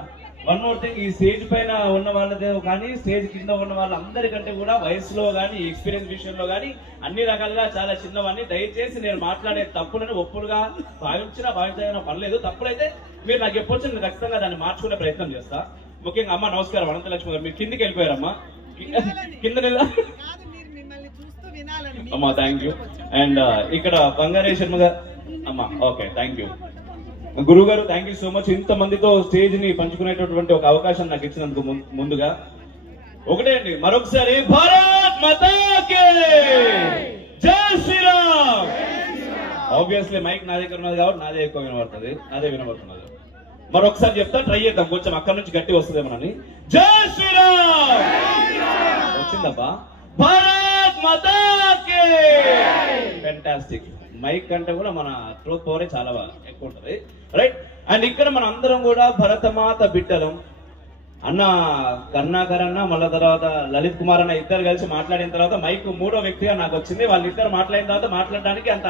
వన్ మోర్ థింగ్, ఈ స్టేజ్ పైన ఉన్న వాళ్ళదే కానీ స్టేజ్ కింద ఉన్న వాళ్ళందరికంటే కూడా వయసులో కానీ ఎక్స్పీరియన్స్ విషయంలో కానీ అన్ని రకాలుగా చాలా చిన్నవన్నీ. దయచేసి నేను మాట్లాడే తప్పులను ఒప్పులుగా భావించైనా పర్లేదు. తప్పులైతే మీరు నాకు చెప్పొచ్చు, నేను ఖచ్చితంగా దాన్ని మార్చుకునే ప్రయత్నం చేస్తా. ముఖ్యంగా అమ్మ నమస్కారం, అనంతలక్ష్మి గారు మీరు కిందికి వెళ్ళిపోయారమ్మా, కింద అమ్మా. Thank you. అండ్ ఇక్కడ బంగారే శర్మ గారు అమ్మా, ఓకే థ్యాంక్ యూ. గురువు గారు థ్యాంక్ యూ సో మచ్. ఇంత మందితో స్టేజ్ ని పంచుకునేటటువంటి ఒక అవకాశం నాకు ఇచ్చినందుకు ముందుగా ఒకటే అండి, మరొకసారి భారత్ మాతా కీ జై శ్రీరామ్. ఆబ్వియస్లీ మైక్ నా దగ్గర ఉన్నది కాబట్టి నాదే ఎక్కువ వినబడుతుంది, నాదే వినబడుతున్నది. మరొకసారి చెప్తా, ట్రై చేద్దాం, కొంచెం అక్కడ నుంచి గట్టి వస్తుందేమోనని. జై శ్రీరామ్. వచ్చిందబ్బా. భారత్ మాతా కీ. ఫెంటాస్టిక్. మైక్ కంటే కూడా మన ట్రూత్ పవరే చాలా ఎక్కువ ఉంటది, రైట్? అండ్ ఇక్కడ మన అందరం కూడా భరతమాత బిడ్డలం. అన్న కరుణాకర్ అన్న, మళ్ళా తర్వాత లలిత్ కుమార్ అన్న ఇద్దరు కలిసి మాట్లాడిన తర్వాత మైక్ మూడో వ్యక్తిగా నాకు వచ్చింది. వాళ్ళిద్దరు మాట్లాడిన తర్వాత మాట్లాడడానికి అంత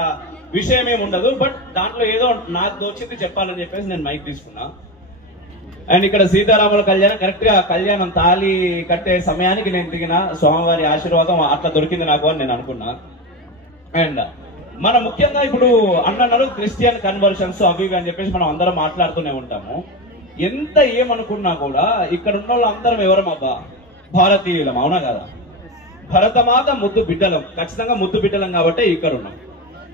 విషయం ఏమి ఉండదు, బట్ దాంట్లో ఏదో నాకు దోచింది చెప్పాలని చెప్పేసి నేను మైక్ తీసుకున్నా. అండ్ ఇక్కడ సీతారాముల కళ్యాణం కరెక్ట్ గా కళ్యాణం తాళి కట్టే సమయానికి నేను దిగిన స్వామివారి ఆశీర్వాదం అట్లా దొరికింది నాకు అని నేను అనుకున్నా. అండ్ మన ముఖ్యంగా ఇప్పుడు అన్నారు క్రిస్టియన్ కన్వర్షన్స్ అవి అని చెప్పేసి మనం అందరం మాట్లాడుతూనే ఉంటాము. ఎంత ఏమనుకున్నా కూడా ఇక్కడ ఉన్న వాళ్ళందరం ఎవరమబ్బా? భారతీయులం, అవునా కదా? భరతమాత ముద్దు బిడ్డలం, ఖచ్చితంగా ముద్దు బిడ్డలం కాబట్టి ఇక్కడ ఉన్నాం.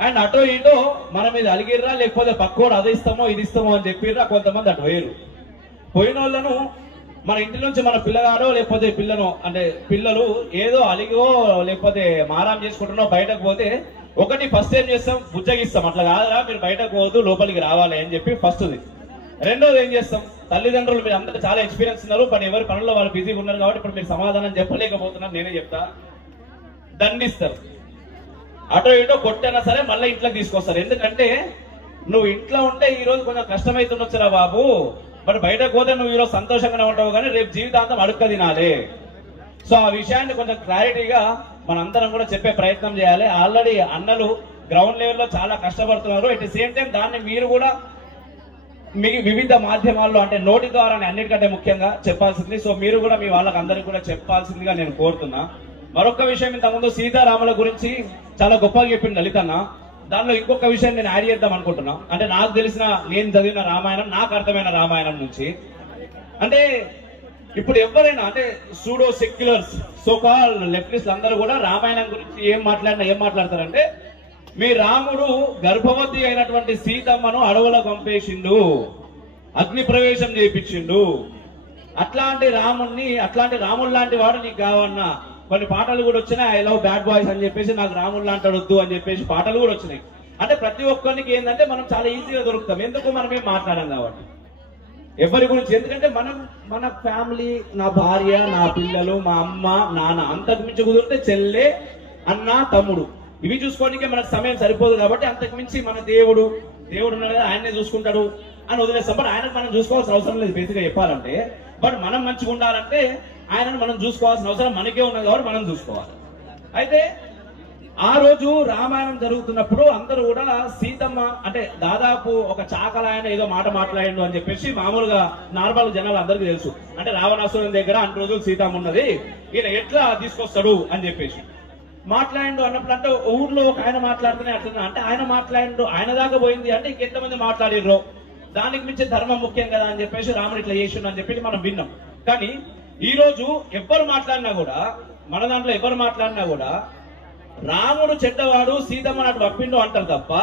అండ్ అటో ఇటో మన మీద అలిగిర్రా, లేకపోతే పక్కోడు అది ఇస్తామో ఇది ఇస్తామో అని చెప్పిర్రా, కొంతమంది అటు వేరు పోయిన వాళ్ళను మన ఇంటి నుంచి మన పిల్లగాడో లేకపోతే పిల్లలు ఏదో అలిగో లేకపోతే మారాం చేసుకుంటున్నో బయటకు పోతే ఒకటి ఫస్ట్ ఏం చేస్తాం, బుజ్జగిస్తాం. అట్లా కాదురా మీరు బయటకు పోవద్దు లోపలికి రావాలి అని చెప్పి ఫస్ట్ది. రెండోది ఏం చేస్తాం, తల్లిదండ్రులు మీరు అందరూ చాలా ఎక్స్పీరియన్స్ ఉన్నారు, కానీ ఎవరి పనుల్లో వాళ్ళు బిజీగా ఉన్నారు కాబట్టి ఇప్పుడు మీరు సమాధానం చెప్పలేకపోతున్నారు, నేనే చెప్తా. దండిస్తారు, అటో ఇటో కొట్టైనా సరే మళ్ళీ ఇంట్లోకి తీసుకొస్తారు. ఎందుకంటే నువ్వు ఇంట్లో ఉంటే ఈ రోజు కొంచెం కష్టమైతుండొచ్చురా బాబు, మరి బయటకు పోతే నువ్వు ఈరోజు సంతోషంగానే ఉంటావు కానీ రేపు జీవితాంతం అడుక్క తినాలి. సో ఆ విషయాన్ని కొంచెం క్లారిటీగా మనందరం కూడా చెప్పే ప్రయత్నం చేయాలి. ఆల్రెడీ అన్నలు గ్రౌండ్ లెవెల్లో చాలా కష్టపడుతున్నారు. ఎట్ ది సేమ్ టైం దాన్ని మీరు కూడా మీ వివిధ మాధ్యమాల్లో అంటే నోటి ద్వారా అన్నిటికంటే ముఖ్యంగా చెప్పాల్సింది. సో మీరు కూడా మీ వాళ్ళకి అందరికి కూడా చెప్పాల్సిందిగా నేను కోరుతున్నా. మరొక విషయం, ఇంతకుముందు సీతారాముల గురించి చాలా గొప్పగా చెప్పింది లలిత్ అన్న. దానిలో ఇంకొక విషయం నేను యాడ్ చేద్దాం అనుకుంటున్నా. అంటే నాకు తెలిసిన, నేను చదివిన రామాయణం, నాకు అర్థమైన రామాయణం నుంచి, అంటే ఇప్పుడు ఎవరైనా అంటే సూడో సెక్యులర్స్ సోకాల్ లెఫ్టిస్ట్ అందరూ కూడా రామాయణం గురించి ఏం మాట్లాడతారంటే మీ రాముడు గర్భవతి అయినటువంటి సీతమ్మను అడవుల పంపేసిండు, అగ్ని ప్రవేశం చేయించిండు, అట్లాంటి రాముడు లాంటి వాడు నీకు కావన్నా. కొన్ని పాటలు కూడా వచ్చినాయి, ఐ లవ్ బ్యాడ్ బాయ్స్ అని చెప్పేసి, నాకు రాముడు లాంటి వద్దు అని చెప్పేసి పాటలు కూడా వచ్చినాయి. అంటే ప్రతి ఒక్కరికి ఏంటంటే మనం చాలా ఈజీగా దొరుకుతాం, ఎందుకు మనం ఏం మాట్లాడాం కాబట్టి ఎవరి గురించి. ఎందుకంటే మన ఫ్యామిలీ, నా భార్య, నా పిల్లలు, మా అమ్మ నాన్న, అంతకు మించి కుదిరితే చెల్లె, అన్న, తమ్ముడు, ఇవి చూసుకోవడానికే మనకు సమయం సరిపోదు. కాబట్టి అంతకు మించి మన దేవుడు ఉన్నాడు కదా, ఆయన్నే చూసుకుంటాడు అని వదిలేస్తాం. బట్ ఆయనకు మనం చూసుకోవాల్సిన అవసరం లేదు బేసిక్గా చెప్పాలంటే. బట్ మనం మంచిగా ఉండాలంటే ఆయనను మనం చూసుకోవాల్సిన అవసరం మనకే ఉన్నది కాబట్టి మనం చూసుకోవాలి. అయితే ఆ రోజు రామాయణం జరుగుతున్నప్పుడు అందరూ కూడా సీతమ్మ అంటే దాదాపు ఒక చాకలాయన ఏదో మాట మాట్లాడిండు అని చెప్పేసి మామూలుగా నార్మల్ జనాలు అందరికీ తెలుసు. అంటే రావణాసురుని దగ్గర అన్ని రోజులు సీతమ్మ ఉన్నది, ఈయన ఎట్లా తీసుకొస్తాడు అని చెప్పేసి మాట్లాడిండు అన్నప్పుడు, అంటే ఊర్లో ఒక ఆయన మాట్లాడుతూనే అట్లా అంటే ఆయన మాట్లాడిండు, ఆయన దాకా పోయింది అంటే ఇంకెంతమంది మాట్లాడిర్రో, దానికి మించి ధర్మం ముఖ్యం కదా అని చెప్పేసి రాముడు ఇట్లా చేసిండు అని చెప్పేసి మనం విన్నాం. కానీ ఈ రోజు ఎవరు మాట్లాడినా కూడా, మన దాంట్లో ఎవరు మాట్లాడినా కూడా రాముడు చెడ్డవాడు సీతమ్మ నాటి పంపిండు అంటారు తప్ప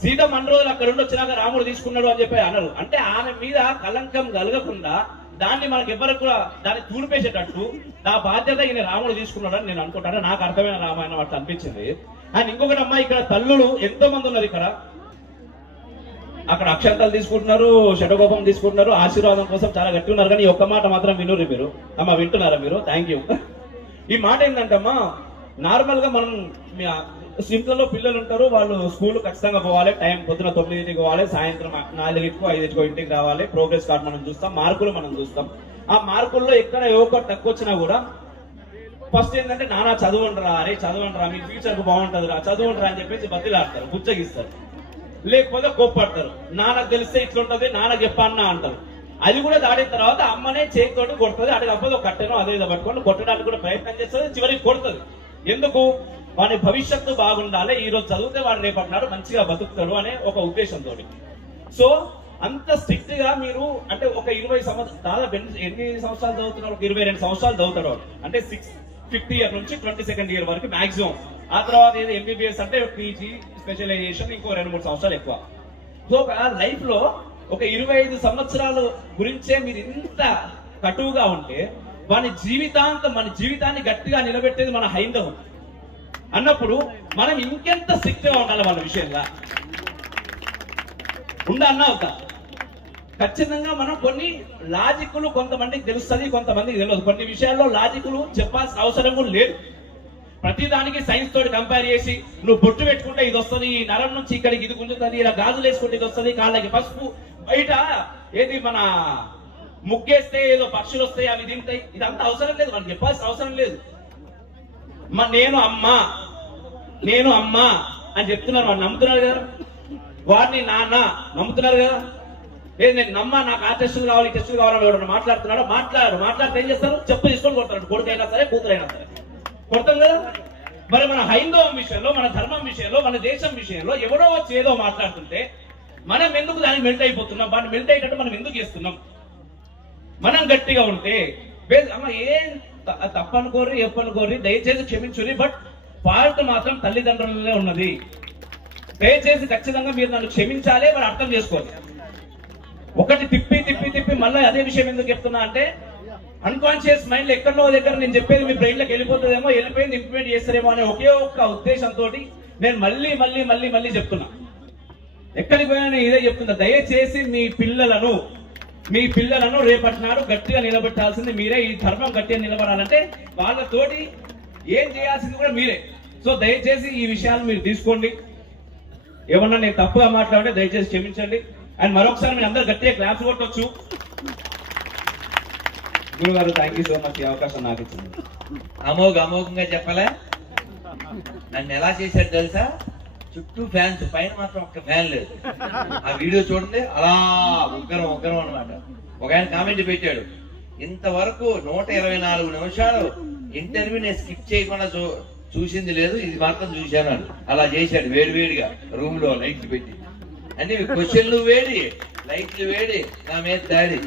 సీతమ్మ అన్ని రోజులు అక్కడ ఉండి వచ్చినాక రాముడు తీసుకున్నాడు అని చెప్పి అనరు. అంటే ఆమె మీద కలంకం కలగకుండా దాన్ని మనకి ఎవరికి కూడా దాన్ని తూడిపేసేటట్టు నా బాధ్యత ఈయన రాముడు తీసుకున్నాడు అని నేను అనుకుంటాను. నాకు అర్థమైన రామాయణం అట్లా అనిపించింది. అండ్ ఇంకొకటి అమ్మా, ఇక్కడ తల్లులు ఎంతో మంది ఉన్నారు. ఇక్కడ అక్కడ అక్షంతాలు తీసుకుంటున్నారు, షడగోపం తీసుకుంటున్నారు, ఆశీర్వాదం కోసం చాలా గట్టి ఉన్నారు. కానీ ఈ ఒక్క మాట మాత్రం వినురు మీరు. అమ్మా వింటున్నారా మీరు? Thank you. ఈ మాట ఏంటంటే అమ్మా, నార్మల్ గా మనం ఇంట్లో పిల్లలు ఉంటారు, వాళ్ళు స్కూల్ ఖచ్చితంగా పోవాలి, టైం పొద్దున 9కి పోవాలి, సాయంత్రం 4కో 5కో ఇంటికి రావాలి. ప్రోగ్రెస్ కార్డ్ మనం చూస్తాం, మార్కులు మనం చూస్తాం. ఆ మార్కుల్లో ఎక్కడ ఏ ఒక్కటి తక్కువ వచ్చినా కూడా ఫస్ట్ ఏంటంటే నానా చదవండిరా, అరే చదవండిరా, మీ ఫ్యూచర్ కు బాగుంటుందిరా, చదవండిరా అని చెప్పేసి బతిలాడతారు, బుచ్చగిస్తారు. లేకపోతే కోప్పడతారు, నాన్నకు తెలిస్తే ఇట్లుంటది, నాన్నకు చెప్పన్నా అంటారు. అది కూడా దాడిన తర్వాత అమ్మనే చేతితోటి కొడుతుంది. అది కాకపోతే ఒక కట్టెను అదే పట్టుకొని కొట్టడానికి కూడా ప్రయత్నం చేస్తుంది, చివరికి కొడుతుంది. ఎందుకు? వాడి భవిష్యత్తు బాగుండాలి, ఈ రోజు చదివితే వాడు రేపటి నాడు మంచిగా బతుకుతాడు అనే ఒక ఉద్దేశంతో. సో అంత స్ట్రిక్ట్ గా మీరు అంటే ఒక 20 సంవత్సరాలు దాదాపు ఎన్ని సంవత్సరాలు చదువుతున్నారు? ఒక 22 సంవత్సరాలు చదువుతాడు. అంటే 650 ఇయర్ నుంచి 22nd ఇయర్ వరకు మాక్సిమం. ఆ తర్వాత ఏదో MBBS అంటే పీజీ స్పెషలైజేషన్ ఇంకో 2-3 సంవత్సరాలు ఎక్కువ. సో లైఫ్ లో ఒక 25 సంవత్సరాల గురించే మీరు ఇంత కటువుగా ఉంటే మన జీవితాన్ని గట్టిగా నిలబెట్టేది మన హైందవం అన్నప్పుడు మనం ఇంకెంత స్ట్రిక్ట్ గా ఉండాలి వాళ్ళ విషయంగా ఉండన్నా అవుతా. ఖచ్చితంగా మనం కొన్ని లాజిక్లు కొంతమందికి తెలుస్తుంది, కొంతమందికి తెలియదు. కొన్ని విషయాల్లో లాజిక్లు చెప్పాల్సిన అవసరం కూడా లేదు. ప్రతిదానికి సైన్స్ తోటి కంపేర్ చేసి నువ్వు బొట్టు పెట్టుకుంటే ఇది వస్తుంది, ఈ నరం నుంచి ఇక్కడికి ఇది గుంజుతుంది, ఇలా గాజులు వేసుకుంటే ఇది వస్తుంది, కాళ్ళకి పసుపు, బయట ఏది మన ముగ్గేస్తే ఏదో పక్షులు వస్తాయి అవి తింటాయి, ఇదంతా అవసరం లేదు, మనకి చెప్పాల్సిన అవసరం లేదు. నేను అమ్మ అని చెప్తున్నారు, వాడు నమ్ముతున్నారు కదా, వాడిని నాన్న నమ్ముతున్నారు కదా. నేను నమ్మ, నాకు ఆ టెస్టులు కావాలి ఈ టెస్టులు కావాలని ఎవడన్నా మాట్లాడుతున్నాడు, మాట్లాడితే ఏం చేస్తారు? చెప్పు తీసుకొని కొడతాడు, కొడుకైనా సరే కూతురైనా సరే కొడతాం కదా. మరి మన హైందవం విషయంలో, మన ధర్మం విషయంలో, మన దేశం విషయంలో ఎవడో వచ్చి ఏదో మాట్లాడుతుంటే మనం ఎందుకు దానికి మెల్ట్ అయిపోతున్నాం? వాడిని మెల్ట్ అయ్యేటట్టు మనం ఎందుకు చేస్తున్నాం? మనం గట్టిగా ఉంటే అమ్మ ఏం తప్పనుకోరి ఎప్పనుకోరి దయచేసి క్షమించుని, బట్ ఫాల్ట్ మాత్రం తల్లిదండ్రులనే ఉన్నది. దయచేసి ఖచ్చితంగా మీరు నన్ను క్షమించాలి, మరి అర్థం చేసుకోవాలి. ఒకటి తిప్పి మళ్ళీ అదే విషయం ఎందుకు చెప్తున్నా అంటే అన్కాన్షియస్ మైండ్ ఎక్కడో దగ్గర నేను చెప్పేది మీ బ్రెయిన్ లోకి వెళ్ళిపోతుందేమో, వెళ్ళిపోయింది ఇంప్లిమెంట్ చేస్తారేమో అనే ఒకే ఒక్క ఉద్దేశంతో నేను మళ్ళీ చెప్తున్నా. ఎక్కడికి పోయినా ఇదే చెప్తున్నా, దయచేసి మీ పిల్లలను రేపటి నాడు గట్టిగా నిలబెట్టాల్సింది మీరే. ఈ ధర్మం గట్టిగా నిలబడాలంటే వాళ్ళతోటి ఏం చేయాల్సింది కూడా మీరే. సో దయచేసి ఈ విషయాలు మీరు తీసుకోండి. ఏమన్నా నేను తప్పుగా మాట్లాడితే దయచేసి క్షమించండి. అండ్ మరొకసారి మీరు అందరు గట్టిగా క్లాప్స్ కొట్టొచ్చు. గురుగారు థ్యాంక్ యూ సో మచ్, ఈ అవకాశం నాకు ఇచ్చింది. అమోఘంగా చెప్పలే. నన్ను ఎలా చేశాడు తెలుసా? చుట్టూ ఫ్యాన్స్, పైన మాత్రం ఒక్క ఫ్యాన్ లేదు. ఆ వీడియో చూడండి, అలా ఉగ్గరం అనమాట. ఒక ఆయన కామెంట్ పెట్టాడు, ఇంతవరకు 124 నిమిషాలు ఇంటర్వ్యూ నేను స్కిప్ చేయకుండా చూసింది లేదు, ఇది మాత్రం చూశాను. అలా చేశాడు వేడిగా రూమ్ లో లైట్లు పెట్టి. అంటే క్వశ్చన్లు వేడి, లైట్లు వేడి, నా మీద దాడి.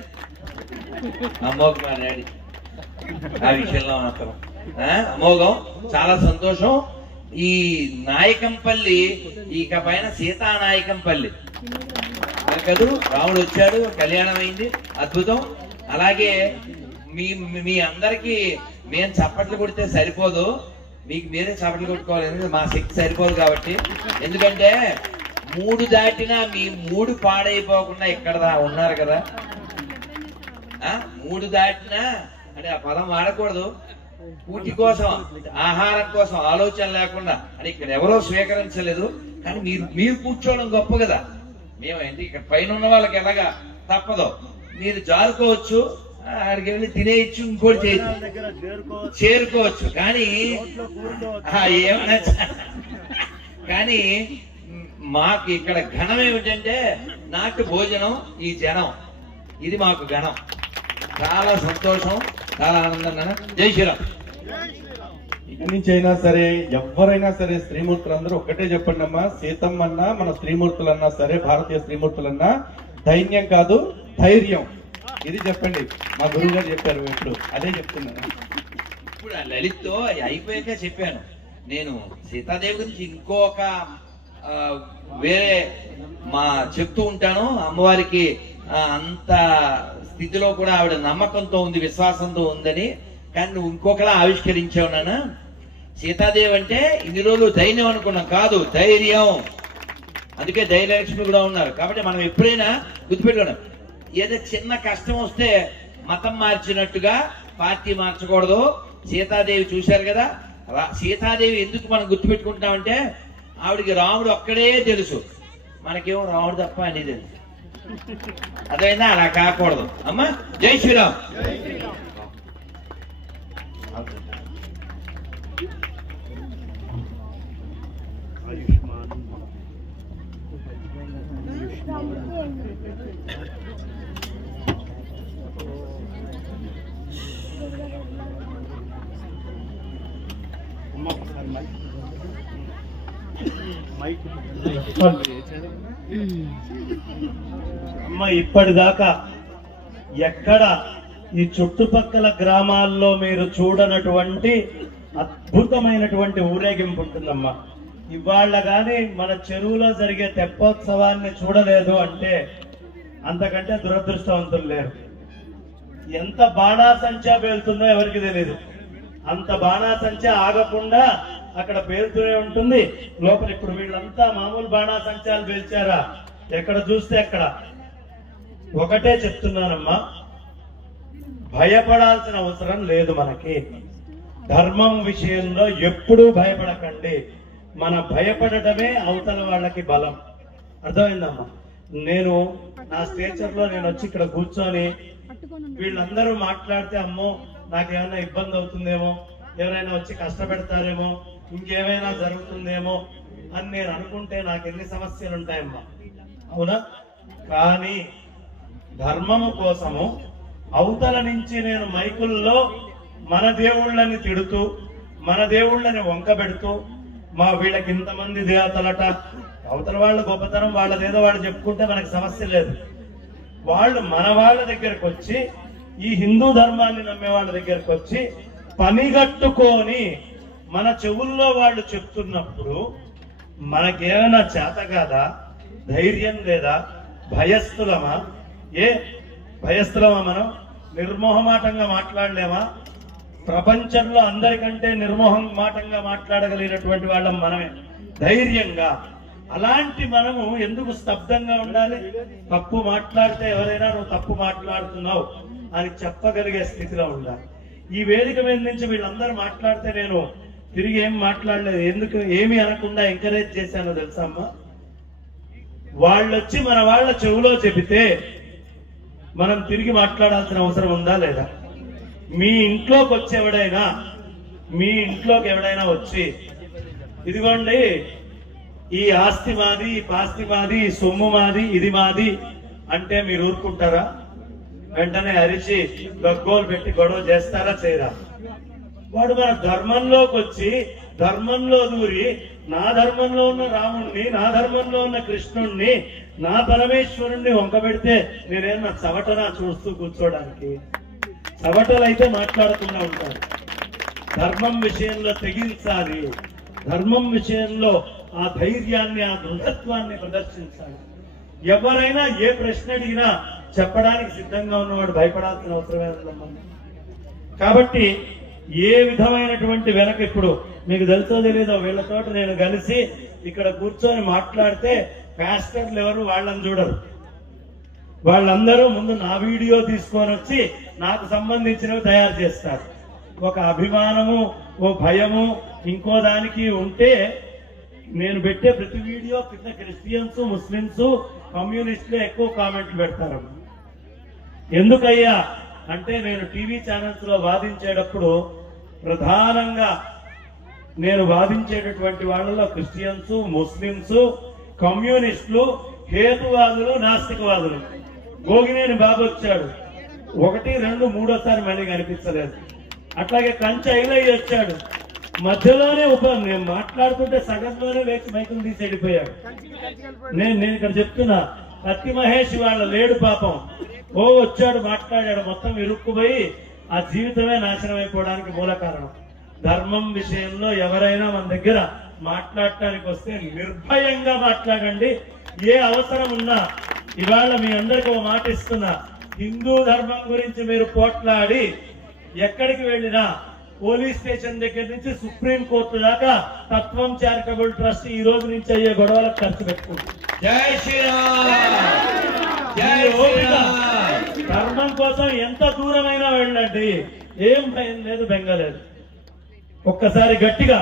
అమోఘం డాడీ ఆ విషయంలో మాత్రం అమోఘం. చాలా సంతోషం. ఈ నాయకంపల్లి ఇక పైన సీతానాయకంపల్లి కదూ, రాముడు వచ్చాడు, కళ్యాణం అయింది, అద్భుతం. అలాగే మీ అందరికి మేము చప్పట్లు కొడితే సరిపోదు, మీకు మీరే చప్పట్లు కొట్టుకోవాలి. ఎందుకంటే మా శక్తి సరిపోదు కాబట్టి. ఎందుకంటే 3 దాటినా మీ 3 పాడైపోకుండా ఇక్కడ ఉన్నారు కదా. 3 దాటినా అంటే ఆ పదం వాడకూడదు. కూటి కోసం, ఆహారం కోసం ఆలోచన లేకుండా అని ఇక్కడ ఎవరో స్వీకరించలేదు. కానీ మీరు కూర్చోవడం గొప్ప కదా. మేమేంటి ఇక్కడ పైన ఉన్న వాళ్ళకి ఎలాగా తప్పదో, మీరు జారుకోవచ్చు. ఆడికి వెళ్ళి తినేయచ్చు, ఇంకోటి చేయొచ్చు, దగ్గర చేరుకోవచ్చు. కానీ ఏమన్నా కానీ మాకు ఇక్కడ ఘనం ఏమిటంటే నాటు భోజనం, ఈ జనం, ఇది మాకు ఘనం. చాలా సంతోషం, చాలా ఆనందంగా. జై శ్రీరామ్. ఇక నుంచి అయినా సరే ఎవరైనా సరే స్త్రీమూర్తులందరూ ఒక్కటే చెప్పండి అమ్మా, సీతమ్మన్నా మన స్త్రీమూర్తులన్నా సరే, భారతీయ స్త్రీమూర్తులన్నా దైన్యం కాదు ధైర్యం, ఇది చెప్పండి. మా గురువు గారు చెప్పారు, ఎప్పుడు అదే చెప్తున్నాను. ఇప్పుడు ఆ లలిత్తో అయిపోయాక చెప్పాను నేను. సీతాదేవి గురించి ఇంకొక వేరే చెప్తూ ఉంటాను. అమ్మవారికి అంత స్థితిలో కూడా ఆవిడ నమ్మకంతో ఉంది, విశ్వాసంతో ఉందని. కానీ నువ్వు ఇంకొకలా ఆవిష్కరించావు నాన్న. సీతాదేవి అంటే ఇన్ని రోజులు ధైర్యం అనుకున్నాం, కాదు ధైర్యం. అందుకే ధైర్యలక్ష్మి కూడా ఉన్నారు. కాబట్టి మనం ఎప్పుడైనా గుర్తుపెట్టుకున్నాం, ఏదో చిన్న కష్టం వస్తే మతం మార్చినట్టుగా పార్టీ మార్చకూడదు. సీతాదేవి చూశారు కదా, సీతాదేవి ఎందుకు మనం గుర్తుపెట్టుకుంటామంటే ఆవిడికి రాముడు ఒక్కడే తెలుసు, మనకేమో రాముడు తప్ప అని తెలుసు. అదైనా అలా కాకూడదు అమ్మా. జై శ్రీరామ్. అమ్మ, ఇప్పటిదాకా ఎక్కడ ఈ చుట్టుపక్కల గ్రామాల్లో మీరు చూడనటువంటి అద్భుతమైనటువంటి ఊరేగింపు ఉంటుందమ్మా. ఇవాళ గాని మన చెరువులో జరిగే తెప్పోత్సవాన్ని చూడలేదు అంటే అంతకంటే దురదృష్టవంతులు లేరు. ఎంత బాణాసంచా పేలుతుందో ఎవరికి తెలియదు. అంత బాణాసంచా ఆగకుండా అక్కడ పేలుతూనే ఉంటుంది లోపల. ఇప్పుడు వీళ్ళంతా మామూలు బాణాసంచాలు పేల్చారా? ఎక్కడ చూస్తే అక్కడ. ఒకటే చెప్తున్నానమ్మా, భయపడాల్సిన అవసరం లేదు మనకి. ధర్మం విషయంలో ఎప్పుడూ భయపడకండి. మన భయపడటమే అవతల వాళ్ళకి బలం. అర్థమైందమ్మా? నేను నా స్టేచర్ లో నేను వచ్చి ఇక్కడ కూర్చొని వీళ్ళందరూ మాట్లాడితే అమ్మో నాకేమైనా ఇబ్బంది అవుతుందేమో, ఎవరైనా వచ్చి కష్టపెడతారేమో, ఇంకేమైనా జరుగుతుందేమో అని నేను అనుకుంటే నాకు ఎన్ని సమస్యలు ఉంటాయమ్మా, అవునా? కానీ ధర్మము కోసము అవతల నుంచి నేను మైకుల్లో మన దేవుళ్ళని తిడుతూ, మన దేవుళ్ళని వంకబెడుతూ, మా వీళ్ళకి ఇంతమంది దేవతలట, అవతల వాళ్ళ గొప్పతనం వాళ్ళదేదో వాళ్ళు చెప్పుకుంటే మనకి సమస్య లేదు. వాళ్ళు మన వాళ్ళ దగ్గరకు వచ్చి, ఈ హిందూ ధర్మాన్ని నమ్మే వాళ్ళ దగ్గరకు వచ్చి పనిగట్టుకొని మన చెవుల్లో వాళ్ళు చెప్తున్నప్పుడు మనకేమైనా చేత కాదా? ధైర్యం లేదా? భయస్థులమా? భయస్థులమా? మనం నిర్మోహమాటంగా మాట్లాడలేమా? ప్రపంచంలో అందరికంటే నిర్మోహమాటంగా మాట్లాడగలిగినటువంటి వాళ్ళం మనమే, ధైర్యంగా. అలాంటి మనము ఎందుకు స్తబ్దంగా ఉండాలి? తప్పు మాట్లాడితే ఎవరైనా నువ్వు తప్పు మాట్లాడుతున్నావు అని చెప్పగలిగే స్థితిలో ఉండాలి. ఈ వేదిక మీద నుంచి వీళ్ళందరూ మాట్లాడితే నేను తిరిగి ఏం మాట్లాడలేదు. ఎందుకు ఏమి అనకుండా ఎంకరేజ్ చేశానో తెలుసా అమ్మా? వాళ్ళొచ్చి మన వాళ్ళ చెవులో చెబితే మనం తిరిగి మాట్లాడాల్సిన అవసరం ఉందా లేదా? మీ ఇంట్లోకి వచ్చేవాడైనా, మీ ఇంట్లోకి ఎవడైనా వచ్చి ఇదిగోండి ఈ ఆస్తి మాది, ఈ పాస్తి మాది, ఈ సొమ్ము మాది, ఇది మాది అంటే మీరు ఊరుకుంటారా? వెంటనే అరిచి గగ్గోలు పెట్టి గొడవ చేస్తారా? చేయరా? వాడు మన ధర్మంలోకి వచ్చి ధర్మంలో దూరి నా ధర్మంలో ఉన్న రాముణ్ణి, నా ధర్మంలో ఉన్న కృష్ణుణ్ణి, నా పరమేశ్వరుణ్ణి వంకబెడితే నేనేమన్నా చవటనా చూస్తూ కూర్చోడానికి? చవటలైతే మాట్లాడకుండా ఉంటారు. ధర్మం విషయంలో తెగించాలి. ధర్మం విషయంలో ఆ ధైర్యాన్ని, ఆ దృఢత్వాన్ని ప్రదర్శించాలి. ఎవరైనా ఏ ప్రశ్న అడిగినా చెప్పడానికి సిద్ధంగా ఉన్నవాడు భయపడాల్సిన అవసరమే ఉందమ్మా. కాబట్టి ఏ విధమైనటువంటి వెనక, ఇప్పుడు మీకు తెలుసో తెలీదో, వీళ్ళతో నేను కలిసి ఇక్కడ కూర్చొని మాట్లాడితే పాస్టర్లు ఎవరు వాళ్ళని చూడరు. వాళ్ళందరూ ముందు నా వీడియో తీసుకొని వచ్చి నాకు సంబంధించినవి తయారు చేస్తారు. ఒక అభిమానము, ఓ భయము ఇంకో దానికి ఉంటే నేను పెట్టే ప్రతి వీడియో కింద క్రిస్టియన్స్, ముస్లింస్, కమ్యూనిస్టులు ఎక్కువ కామెంట్లు పెడతారు. ఎందుకయ్యా అంటే నేను టీవీ ఛానల్స్ లో వాదించేటప్పుడు ప్రధానంగా నేను వాదించేటటువంటి వాళ్ళలో క్రిస్టియన్స్, ముస్లింస్, కమ్యూనిస్టులు, హేతువాదులు, నాస్తికవాదులు. గోగినేని బాబు వచ్చాడు, 1, 2, 3 మళ్ళీ కనిపించలేదు. అట్లాగే కంచె ఐలయ్య వచ్చాడు, మధ్యలోనే నేను మాట్లాడుతుంటే సగంలోనే వేసి మైకులు తీసి వెళ్ళిపోయాడు. నేను ఇక్కడ చెప్తున్నా, కత్తి మహేష్ వాళ్ళ లేడు పాపం. వచ్చాడు, మాట్లాడాడు, మొత్తం ఇరుక్కుపోయి ఆ జీవితమే నాశనం అయిపోవడానికి మూల కారణం. ధర్మం విషయంలో ఎవరైనా మన దగ్గర మాట్లాడటానికి వస్తే నిర్భయంగా మాట్లాడండి. ఏ అవసరం ఉన్నా, ఇవాళ మీ అందరికీ ఓ మాట ఇస్తున్నా, హిందూ ధర్మం గురించి మీరు పోట్లాడి ఎక్కడికి వెళ్ళినా పోలీస్ స్టేషన్ దగ్గర నుంచి సుప్రీం కోర్టు దాకా తత్వం చారిటబుల్ ట్రస్ట్ ఈ రోజు నుంచి అయ్యే గొడవలకు ఖర్చు పెట్టుకుంటుంది. జై శ్రీరామ్. జై శ్రీరామ్. ధర్మం కోసం ఎంత దూరమైనా వెళ్ళండి, ఏం భయం లేదు, బెంగ లేదు. ఒక్కసారి గట్టిగా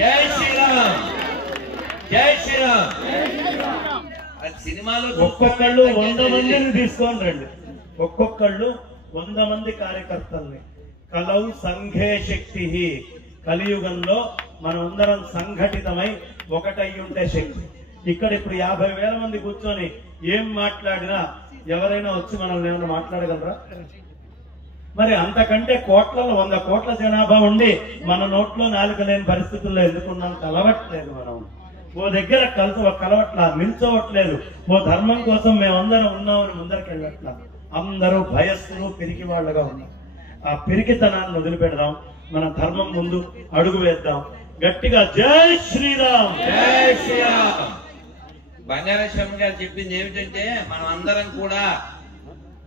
జై శ్రీరామ్. జై శ్రీరామ్. సినిమాలో ఒక్కొక్కళ్ళు 100 మందిని తీసుకొని రండి, ఒక్కొక్కళ్ళు 100 మంది కార్యకర్తల్ని. కలౌ సంఘే శక్తి. కలియుగంలో మనమందరం సంఘటితమై ఒకటై ఉంటే శక్తి. ఇక్కడ ఇప్పుడు 50,000 మంది కూర్చొని ఏం మాట్లాడినా ఎవరైనా వచ్చి మనల్ని ఏమైనా మాట్లాడగలరా? మరి అంతకంటే కోట్లలో 100 కోట్ల జనాభా ఉండి మన నోట్లో నాలుక లేని పరిస్థితుల్లో ఎందుకున్నాం? కలవట్లేదు. మనం ఓ దగ్గర కలవట్లా, నిల్చోవట్లేదు. ఓ ధర్మం కోసం మేమందరం ఉన్నామని ముందరికి వెళ్ళట్లా. అందరూ భయస్థులు, పిరికి వాళ్ళగా ఉన్నాం. ఆ పిరికితనాన్ని వదిలిపెడదాం, మన ధర్మం ముందు అడుగు వేద్దాం. గట్టిగా జై శ్రీరామ్. జై శ్రీరామ్. బంగారేశ్వరం గారు చెప్పింది ఏమిటంటే, మనం అందరం కూడా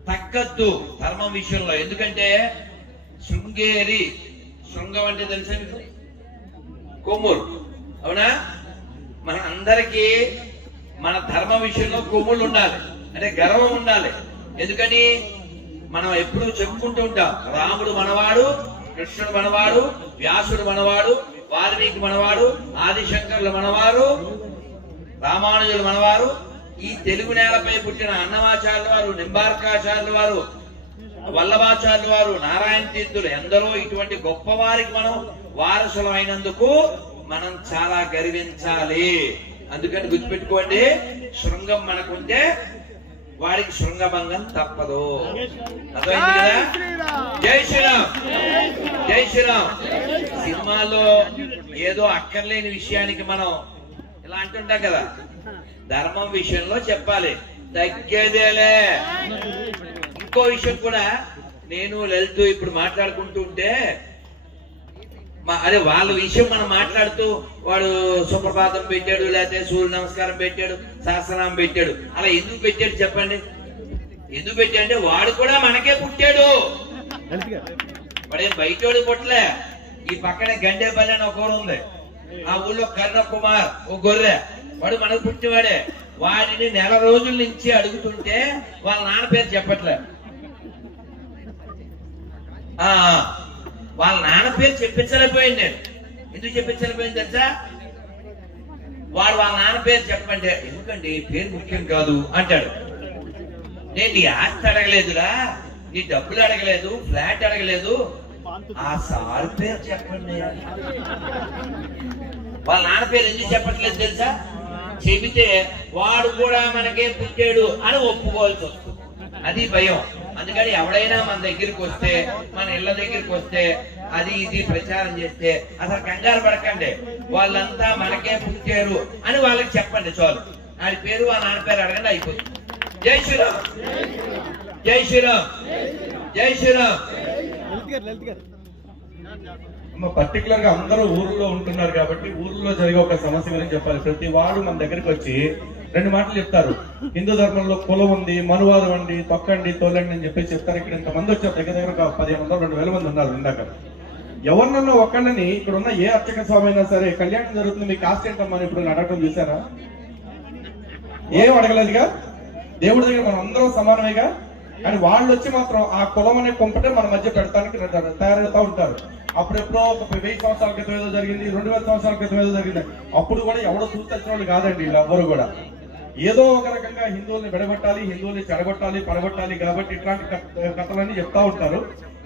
తగ్గద్దు ధర్మం విషయంలో. ఎందుకంటే శృంగేరి, శృంగం అంటే తెలుసా మీకు? కొమ్మురు, అవునా? మన అందరికీ మన ధర్మ విషయంలో కొమ్ములు ఉండాలి, అంటే గర్వం ఉండాలి. ఎందుకని మనం ఎప్పుడూ చెప్పుకుంటూ ఉంటాం, రాముడు మనవాడు, కృష్ణుడు మనవాడు, వ్యాసుడు మనవాడు, వాల్మీకి మనవాడు, ఆదిశంకరులు మనవారు, రామానుజులు మనవారు. ఈ తెలుగు నేలపై పుట్టిన అన్నమాచార్యుల వారు, నింబార్కాచార్యుల వారు, వల్లభాచార్యుల వారు, నారాయణ తీర్థులు, ఎందరో ఇటువంటి గొప్ప వారికి మనం వారసులం అయినందుకు మనం చాలా గర్వించాలి. అందుకని గుర్తుపెట్టుకోండి, శృంగం మనకుంటే వాడికి శృంగభంగం తప్పదు. అర్థమైంది కదా? జై శ్రీరామ్. జై శ్రీరామ్. సినిమాలో ఏదో అక్కర్లేని విషయానికి మనం ఇలా అంటుంటాం కదా, ధర్మం విషయంలో చెప్పాలి, తగ్గేదేలే. ఇంకో విషయం కూడా, నేను లలిత ఇప్పుడు మాట్లాడుకుంటూ ఉంటే అదే వాళ్ళ విషయం మనం మాట్లాడుతూ, వాడు సుప్రభాతం పెట్టాడు, లేకపోతే సూర్య నమస్కారం పెట్టాడు, సహస్రనామం పెట్టాడు. అలా ఎందుకు పెట్టాడు చెప్పండి? ఎందుకు పెట్టాడంటే వాడు కూడా మనకే పుట్టాడు. వాడేం బయటోడు పుట్టలే. ఈ పక్కనే గండేపల్లి అని ఒక ఊరు ఉంది, ఆ ఊళ్ళో కర్ణ కుమార్ ఒక గొర్రె, వాడు మనకు పుట్టినవాడే. వాడిని నెల రోజుల నుంచి అడుగుతుంటే వాళ్ళ నాన్న పేరు చెప్పట్లే. వాళ్ళ నాన్న పేరు చెప్పించలేకపోయింది. నేను ఎందుకు చెప్పించలేకపోయింది తెలుసా? వాడు వాళ్ళ నాన్న పేరు చెప్పంటే, ఎందుకంటే పేరు ముఖ్యం కాదు అంటాడు. నేను నీ ఆస్తి అడగలేదురా, నీ డబ్బులు అడగలేదు, ఫ్లాట్ అడగలేదు, ఆ సార్ పేరు చెప్పండి. వాళ్ళ నాన్న పేరు ఎందుకు చెప్పట్లేదు తెలుసా? చెబితే వాడు కూడా మనకే పుట్టాడు అని ఒప్పుకోవాల్సి వస్తుంది. అది భయం. అందుకని ఎవడైనా మన దగ్గరికి వస్తే, మన ఇళ్ల దగ్గరికి వస్తే, అది ఇది ప్రచారం చేస్తే అసలు కంగారు పడకండి. వాళ్ళంతా మనకే పుట్టారు అని వాళ్ళకి చెప్పండి చాలు. వాడి పేరు, వాళ్ళ నాన్న పేరు అడగండి, అయిపోతుంది. జై శ్రీరామ్. జై శ్రీరామ్. జై శ్రీరామ్. పర్టికులర్ గా అందరూ ఊర్లో ఉంటున్నారు కాబట్టి ఊర్లో జరిగే ఒక సమస్య గురించి చెప్పాలి. ప్రతి వాడు మన దగ్గరికి వచ్చి 2 మాటలు చెప్తారు. హిందూ ధర్మంలో కులం ఉంది, మనువాదం అండి, తొక్కండి, తోలండి అని చెప్పేసి చెప్తారు. ఇక్కడ ఇంతమంది వచ్చారు, దగ్గర దగ్గర 1500-2000 మంది ఉన్నారు. ఇందాక ఎవరినన్నా ఒక్కళ్ళని ఇక్కడ ఉన్న ఏ అర్చక స్వామి అయినా సరే, కళ్యాణం జరుగుతుంది, మీ కాస్ట్ ఏంటమ్మా ఇప్పుడు అడగటం చూసారా? ఏం అడగలేదుగా. దేవుడి దగ్గర మనం అందరం సమానమేగా. కానీ వాళ్ళు వచ్చి మాత్రం ఆ కులం అనే కొంపటే మన మధ్య పెడతానికి తయారవుతా ఉంటారు. అప్పుడెప్పుడో ఒక 1000 సంవత్సరాల క్రితం ఏదో జరిగింది, 2000 సంవత్సరాల క్రితం ఏదో జరిగింది. అప్పుడు కూడా ఎవడో చూసి వచ్చిన వాళ్ళు కాదండి వీళ్ళు ఎవ్వరు కూడా. ఏదో ఒక రకంగా హిందువుల్ని విడగొట్టాలి, హిందువుల్ని చెడగొట్టాలి, పడగొట్టాలి కాబట్టి ఇట్లాంటి కథలన్నీ చెప్తా ఉంటారు.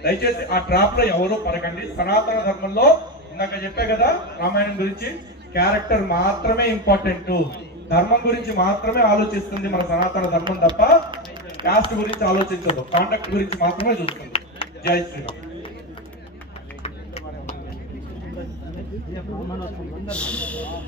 దయచేసి ఆ ట్రాప్ లో ఎవరూ పడకండి. సనాతన ధర్మంలో ఇందాక చెప్పే కదా రామాయణం గురించి, క్యారెక్టర్ మాత్రమే ఇంపార్టెంట్, ధర్మం గురించి మాత్రమే ఆలోచిస్తుంది మన సనాతన ధర్మం తప్ప కాస్ట్ గురించి ఆలోచించదు, కాంటాక్ట్ గురించి మాత్రమే చూస్తుంది. జై శ్రీరామ్.